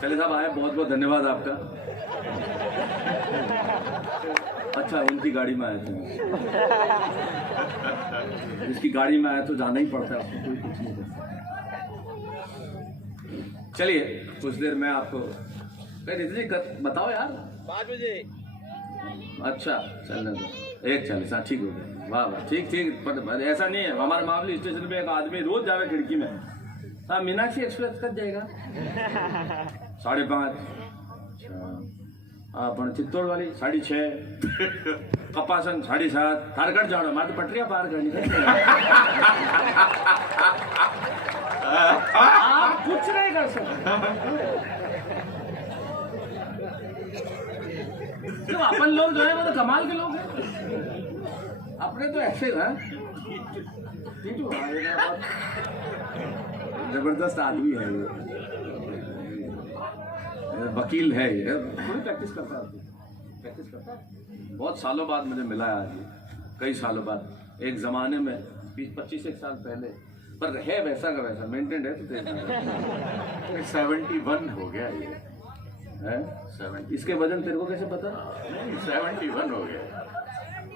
चले साहब आए, बहुत बहुत धन्यवाद आपका। अच्छा, उनकी गाड़ी में आए थे। जिसकी गाड़ी में आया तो जाना ही पड़ता है, उसको कोई कुछ नहीं कर सकता। चलिए कुछ देर में आपको बताओ यार 5 बजे। अच्छा चलने दो, एक 40। हाँ ठीक हो गया, वाह वाह, ठीक ठीक। पर ऐसा नहीं है, हमारे मामले स्टेशन पे एक आदमी रोज जावे खिड़की में। हाँ, मीनाक्षी एक्सप्रेस कब जाएगा? 5:30। पण चित्तौड़ वाली 6:30, कपासन 7:30। थारगढ़ जाओ, हमारे तो पटरिया पार करनी है। आप कुछ नहीं कर सकते। तो अपन लोग जो है वो तो कमाल के लोग हैं, अपने तो ऐसे हैं। जबरदस्त आदमी है ये, वकील है ये, थोड़ी प्रैक्टिस करता है। बहुत सालों बाद मुझे मिला है आज, कई सालों बाद। एक जमाने में 20-25 साल पहले, पर है वैसा का वैसा, मेंटेन है। तो 71 हो गया ये है 70। इसके वजन तेरे को कैसे पता? 71 हो गया,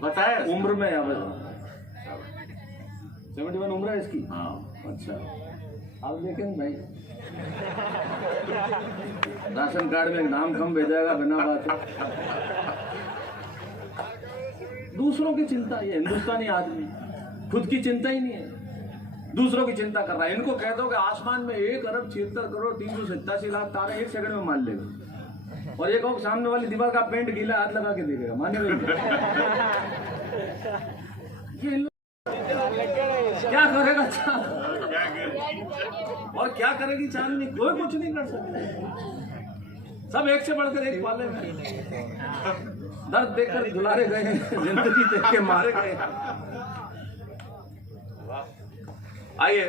बताया उम्र में या वजन? 71 उम्र है इसकी। हाँ। अच्छा, आप देखें भाई, राशन कार्ड में नाम कम भेजाएगा बिना बात है। दूसरों की चिंता, ये हिंदुस्तानी आदमी खुद की चिंता ही नहीं है, दूसरों की चिंता कर रहा है। इनको कह दो कि आसमान में 1,76,387,00,000 तारे 1 सेकंड में मान लेगा, और एक और सामने वाली दीवार का पेंट गीला हाथ लगा के देखेगा, मानेगा ये क्या करेगा चांद, और क्या करेगी चांदनी? कोई कुछ नहीं कर सकता। सब एक से बढ़कर एक पाले में, दर्द देखकर दुलारे गए, जिंदगी देख के मारे गए। आइए,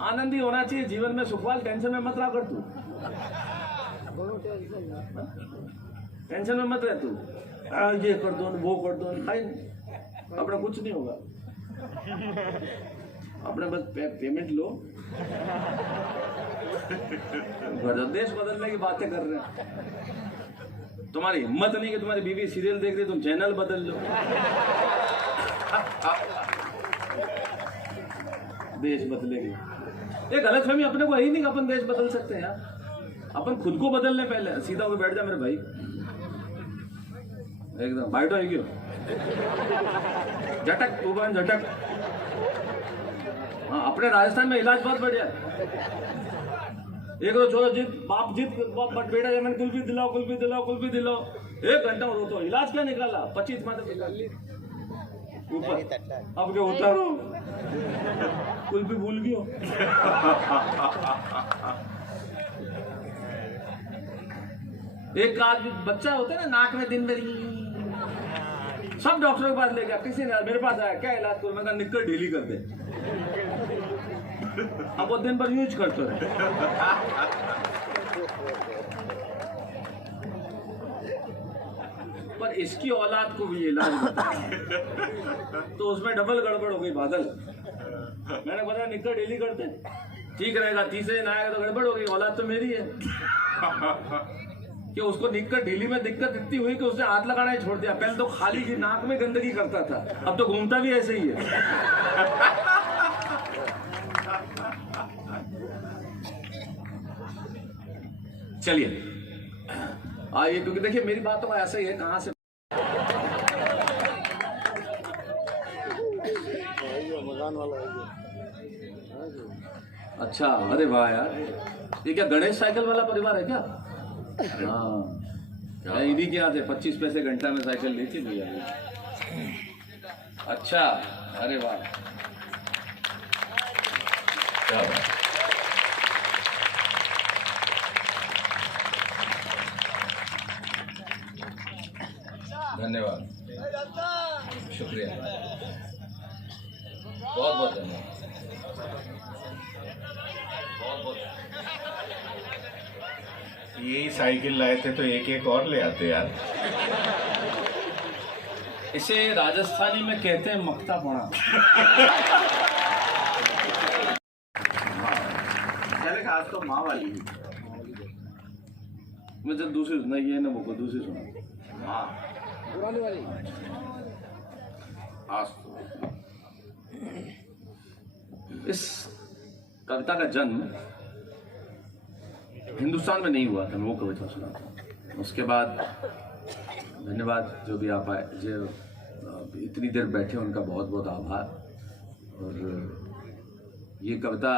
आनंद ही होना चाहिए जीवन में, सुखवाल टेंशन में मत रहा कर तू, टेंशन में मत रह तू, ये कर दो वो कर दो, अपना कुछ नहीं होगा, अपने बस पेमेंट लो, देश बदलने की बातें कर रहे हैं। तुम्हारी हिम्मत नहीं कि तुम्हारी बीवी सीरियल देख रही, तुम चैनल बदल लो, देश बदलेगी। ये गलतफहमी अपने को है ही नहीं कि अपन देश बदल सकते हैं यार। अपन खुद को बदलने पहले सीधा होकर बैठ जा मेरे भाई, एकदम बाइट है क्यों झटक उबन झटक। हाँ, अपने राजस्थान में इलाज बहुत बढ़िया है। एक रोज छोड़ो जिद बाप जिद बेटा मैंने कुल्फी दिलाओ कुल्फी दिलाओ कुल्फी दिलाओ, 1 घंटा में रोतो, इलाज क्या निकाला 25 मात्र ऊपर, अब क्या होता है कुल्फी भूल गयो। एक आज बच्चा होता है ना नाक में दिन भर, सब डॉक्टरों के पास ले गया, किसी ने मेरे पास आया क्या इलाज करो, मैं कहा निक्कर ढीली कर दे, अब वो दिन भर यूज करते रहे। पर इसकी औलाद को भी इलाज तो उसमें डबल गड़बड़ हो गई बादल। मैंने बताया निक्कर ढीली करते ठीक रहेगा, तीसरे दिन आएगा तो गड़बड़ हो गई, औलाद तो मेरी है। कि उसको निक्कर ढीली में दिक्कत इतनी हुई कि उसने हाथ लगाना ही छोड़ दिया। पहले तो खाली की नाक में गंदगी करता था, अब तो घूमता भी ऐसे ही है। चलिए आइए, क्योंकि देखिए मेरी बात तो ऐसा ही है, कहां से अच्छा, अरे वाह यार, ये क्या गणेश साइकिल वाला परिवार है क्या? हाँ, इन्हीं के यहाँ से 25 पैसे घंटा में साइकिल लेती भैया। अच्छा, अरे वाह, क्या बात। धन्यवाद, शुक्रिया, बहुत बहुत धन्यवाद, बहुत बहुत। यही साइकिल लाए थे तो एक एक और ले आते यार। इसे राजस्थानी में कहते हैं मक्ता पोना। चले आज तो माँ वाली मुझे दूसरी सुना, ये ना मुझको दूसरी सुना माँ पुरानी वाली। आज तो इस कविता का जन्म हिंदुस्तान में नहीं हुआ था, मैं वो कविता सुना था। उसके बाद धन्यवाद जो भी आप आए, जो इतनी देर बैठे उनका बहुत बहुत आभार। और ये कविता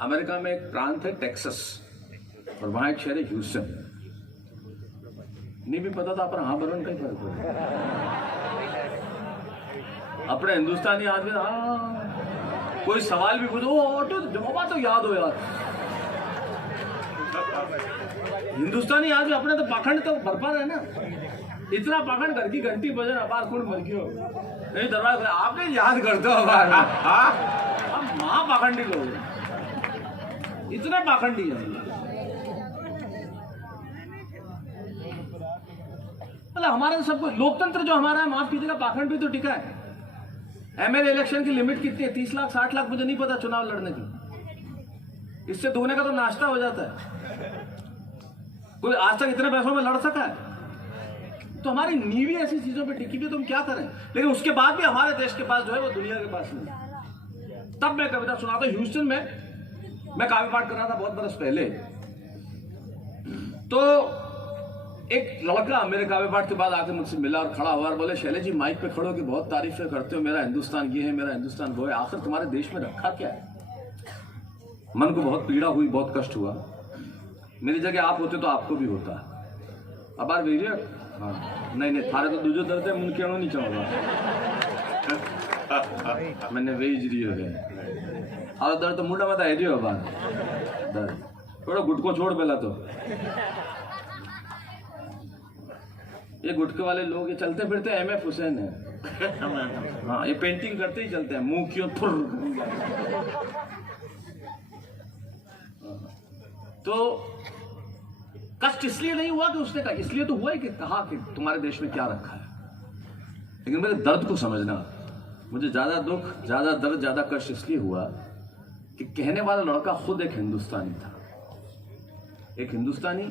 अमेरिका में एक प्रांत है टेक्सास, और वहाँ एक शहर है ह्यूस्टन। नहीं भी पता था, पर हाँ बरन कहीं फर्क हो। अपने हिंदुस्तानी आदमी कोई सवाल भी पूछो ऑटो जवाब तो याद हो यार। हिंदुस्तानी आदमी अपने तो पाखंड तो भरपूर है ना, इतना पाखंड घर की घंटी बजन अपार कुल मर गयो नहीं दरवाजा आपने याद करते हो हम महा पाखंडी लोग, इतना पाखंडी है। मतलब हमारा सबको लोकतंत्र जो हमारा है, माफ कीजिएगा, पाखंड भी तो टिका है। एमएलए इलेक्शन की लिमिट कितनी है? 30 लाख 60 लाख, मुझे नहीं पता चुनाव लड़ने की। इससे दोगुने का तो नाश्ता हो जाता है। कोई आज तक इतने पैसों में लड़ सका है? तो हमारी नींव ऐसी चीजों पे टिकी हुई, तो हम क्या करें? लेकिन उसके बाद भी हमारे देश के पास जो है वो दुनिया के पास नहीं। तब मैं कविता सुनाता, ह्यूस्टन में मैं काव्य पाठ कर रहा था बहुत बरस पहले। तो एक लड़का मेरे काव्य पाठ के बाद आकर मुझसे मिला और खड़ा हुआ और बोले, शैलेश जी माइक पे खड़ो कि बहुत तारीफें करते हो, मेरा हिंदुस्तान ये है, मेरा हिंदुस्तान वो है, आखिर तुम्हारे देश में रखा क्या है? मन को बहुत पीड़ा हुई, बहुत कष्ट हुआ। मेरी जगह आप होते तो आपको भी होता। अब बार वीडियो हाँ नहीं थारे तो दूजो दर्द है, मुन क्यों नहीं चाहूंगा मैंने वेज रही हो गया और दर्द तो मुंडा मत आई रही बार दर्द थोड़ा गुटको छोड़ पहला तो ये गुटके वाले लोग ये चलते फिरते MF हुसैन है। हाँ ये पेंटिंग करते ही चलते हैं, मुंह क्यों फुर। तो कष्ट इसलिए नहीं हुआ कि उसने कहा, इसलिए तो हुआ है कि कहा कि तुम्हारे देश में क्या रखा है। लेकिन मेरे दर्द को समझना, मुझे ज्यादा दुख, ज्यादा दर्द, ज्यादा कष्ट इसलिए हुआ कि कहने वाला लड़का खुद एक हिंदुस्तानी था, एक हिंदुस्तानी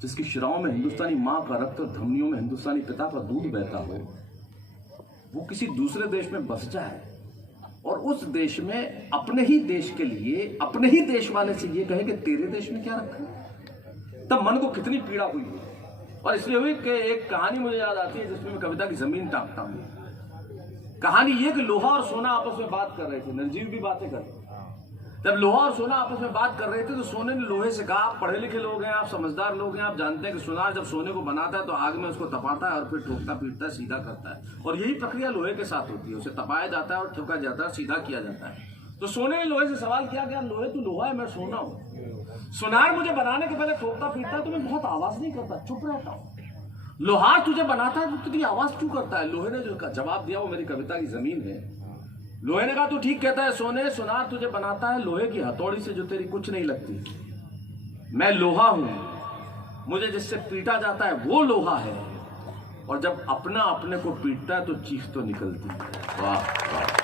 जिसकी शिराओं में हिंदुस्तानी मां का रक्त और धमनियों में हिंदुस्तानी पिता का दूध बहता हो, वो किसी दूसरे देश में बस जाए और उस देश में अपने ही देश के लिए, अपने ही देश वाले से ये कहे कि तेरे देश में क्या रखा है। तब मन को कितनी पीड़ा हुई। और इसलिए हुई कि एक कहानी मुझे याद आती है जिसमें मैं कविता की जमीन टांगता हूं। कहानी ये कि लोहा और सोना आपस में बात कर रहे थे, निर्जीव भी बातें कर रहे थे। जब लोहा और सोना आपस में बात कर रहे थे तो सोने ने लोहे से कहा, आप पढ़े लिखे लोग हैं, आप समझदार लोग हैं, आप जानते हैं कि सोनार जब सोने को बनाता है तो आग में उसको तपाता है और फिर ठोकता पीटता है, सीधा करता है। और यही प्रक्रिया लोहे के साथ होती है, उसे तपाया जाता है और ठोका जाता है, सीधा किया जाता है। तो सोने ने लोहे से सवाल किया कि लोहे तू लोहा है, मैं सोना हूं। सोनार मुझे बनाने के पहले ठोकता पीटता है तो मैं बहुत आवाज नहीं करता, चुप रहता हूं। लोहार तुझे बनाता है तो तुझे आवाज क्यों करता है? लोहे ने जो जवाब दिया वो मेरी कविता की जमीन है। लोहे ने कहा तू ठीक कहता है सोने, सोनार तुझे बनाता है लोहे की हथौड़ी से जो तेरी कुछ नहीं लगती। मैं लोहा हूं, मुझे जिससे पीटा जाता है वो लोहा है, और जब अपना अपने को पीटता है तो चीख तो निकलती है। वाह वाह।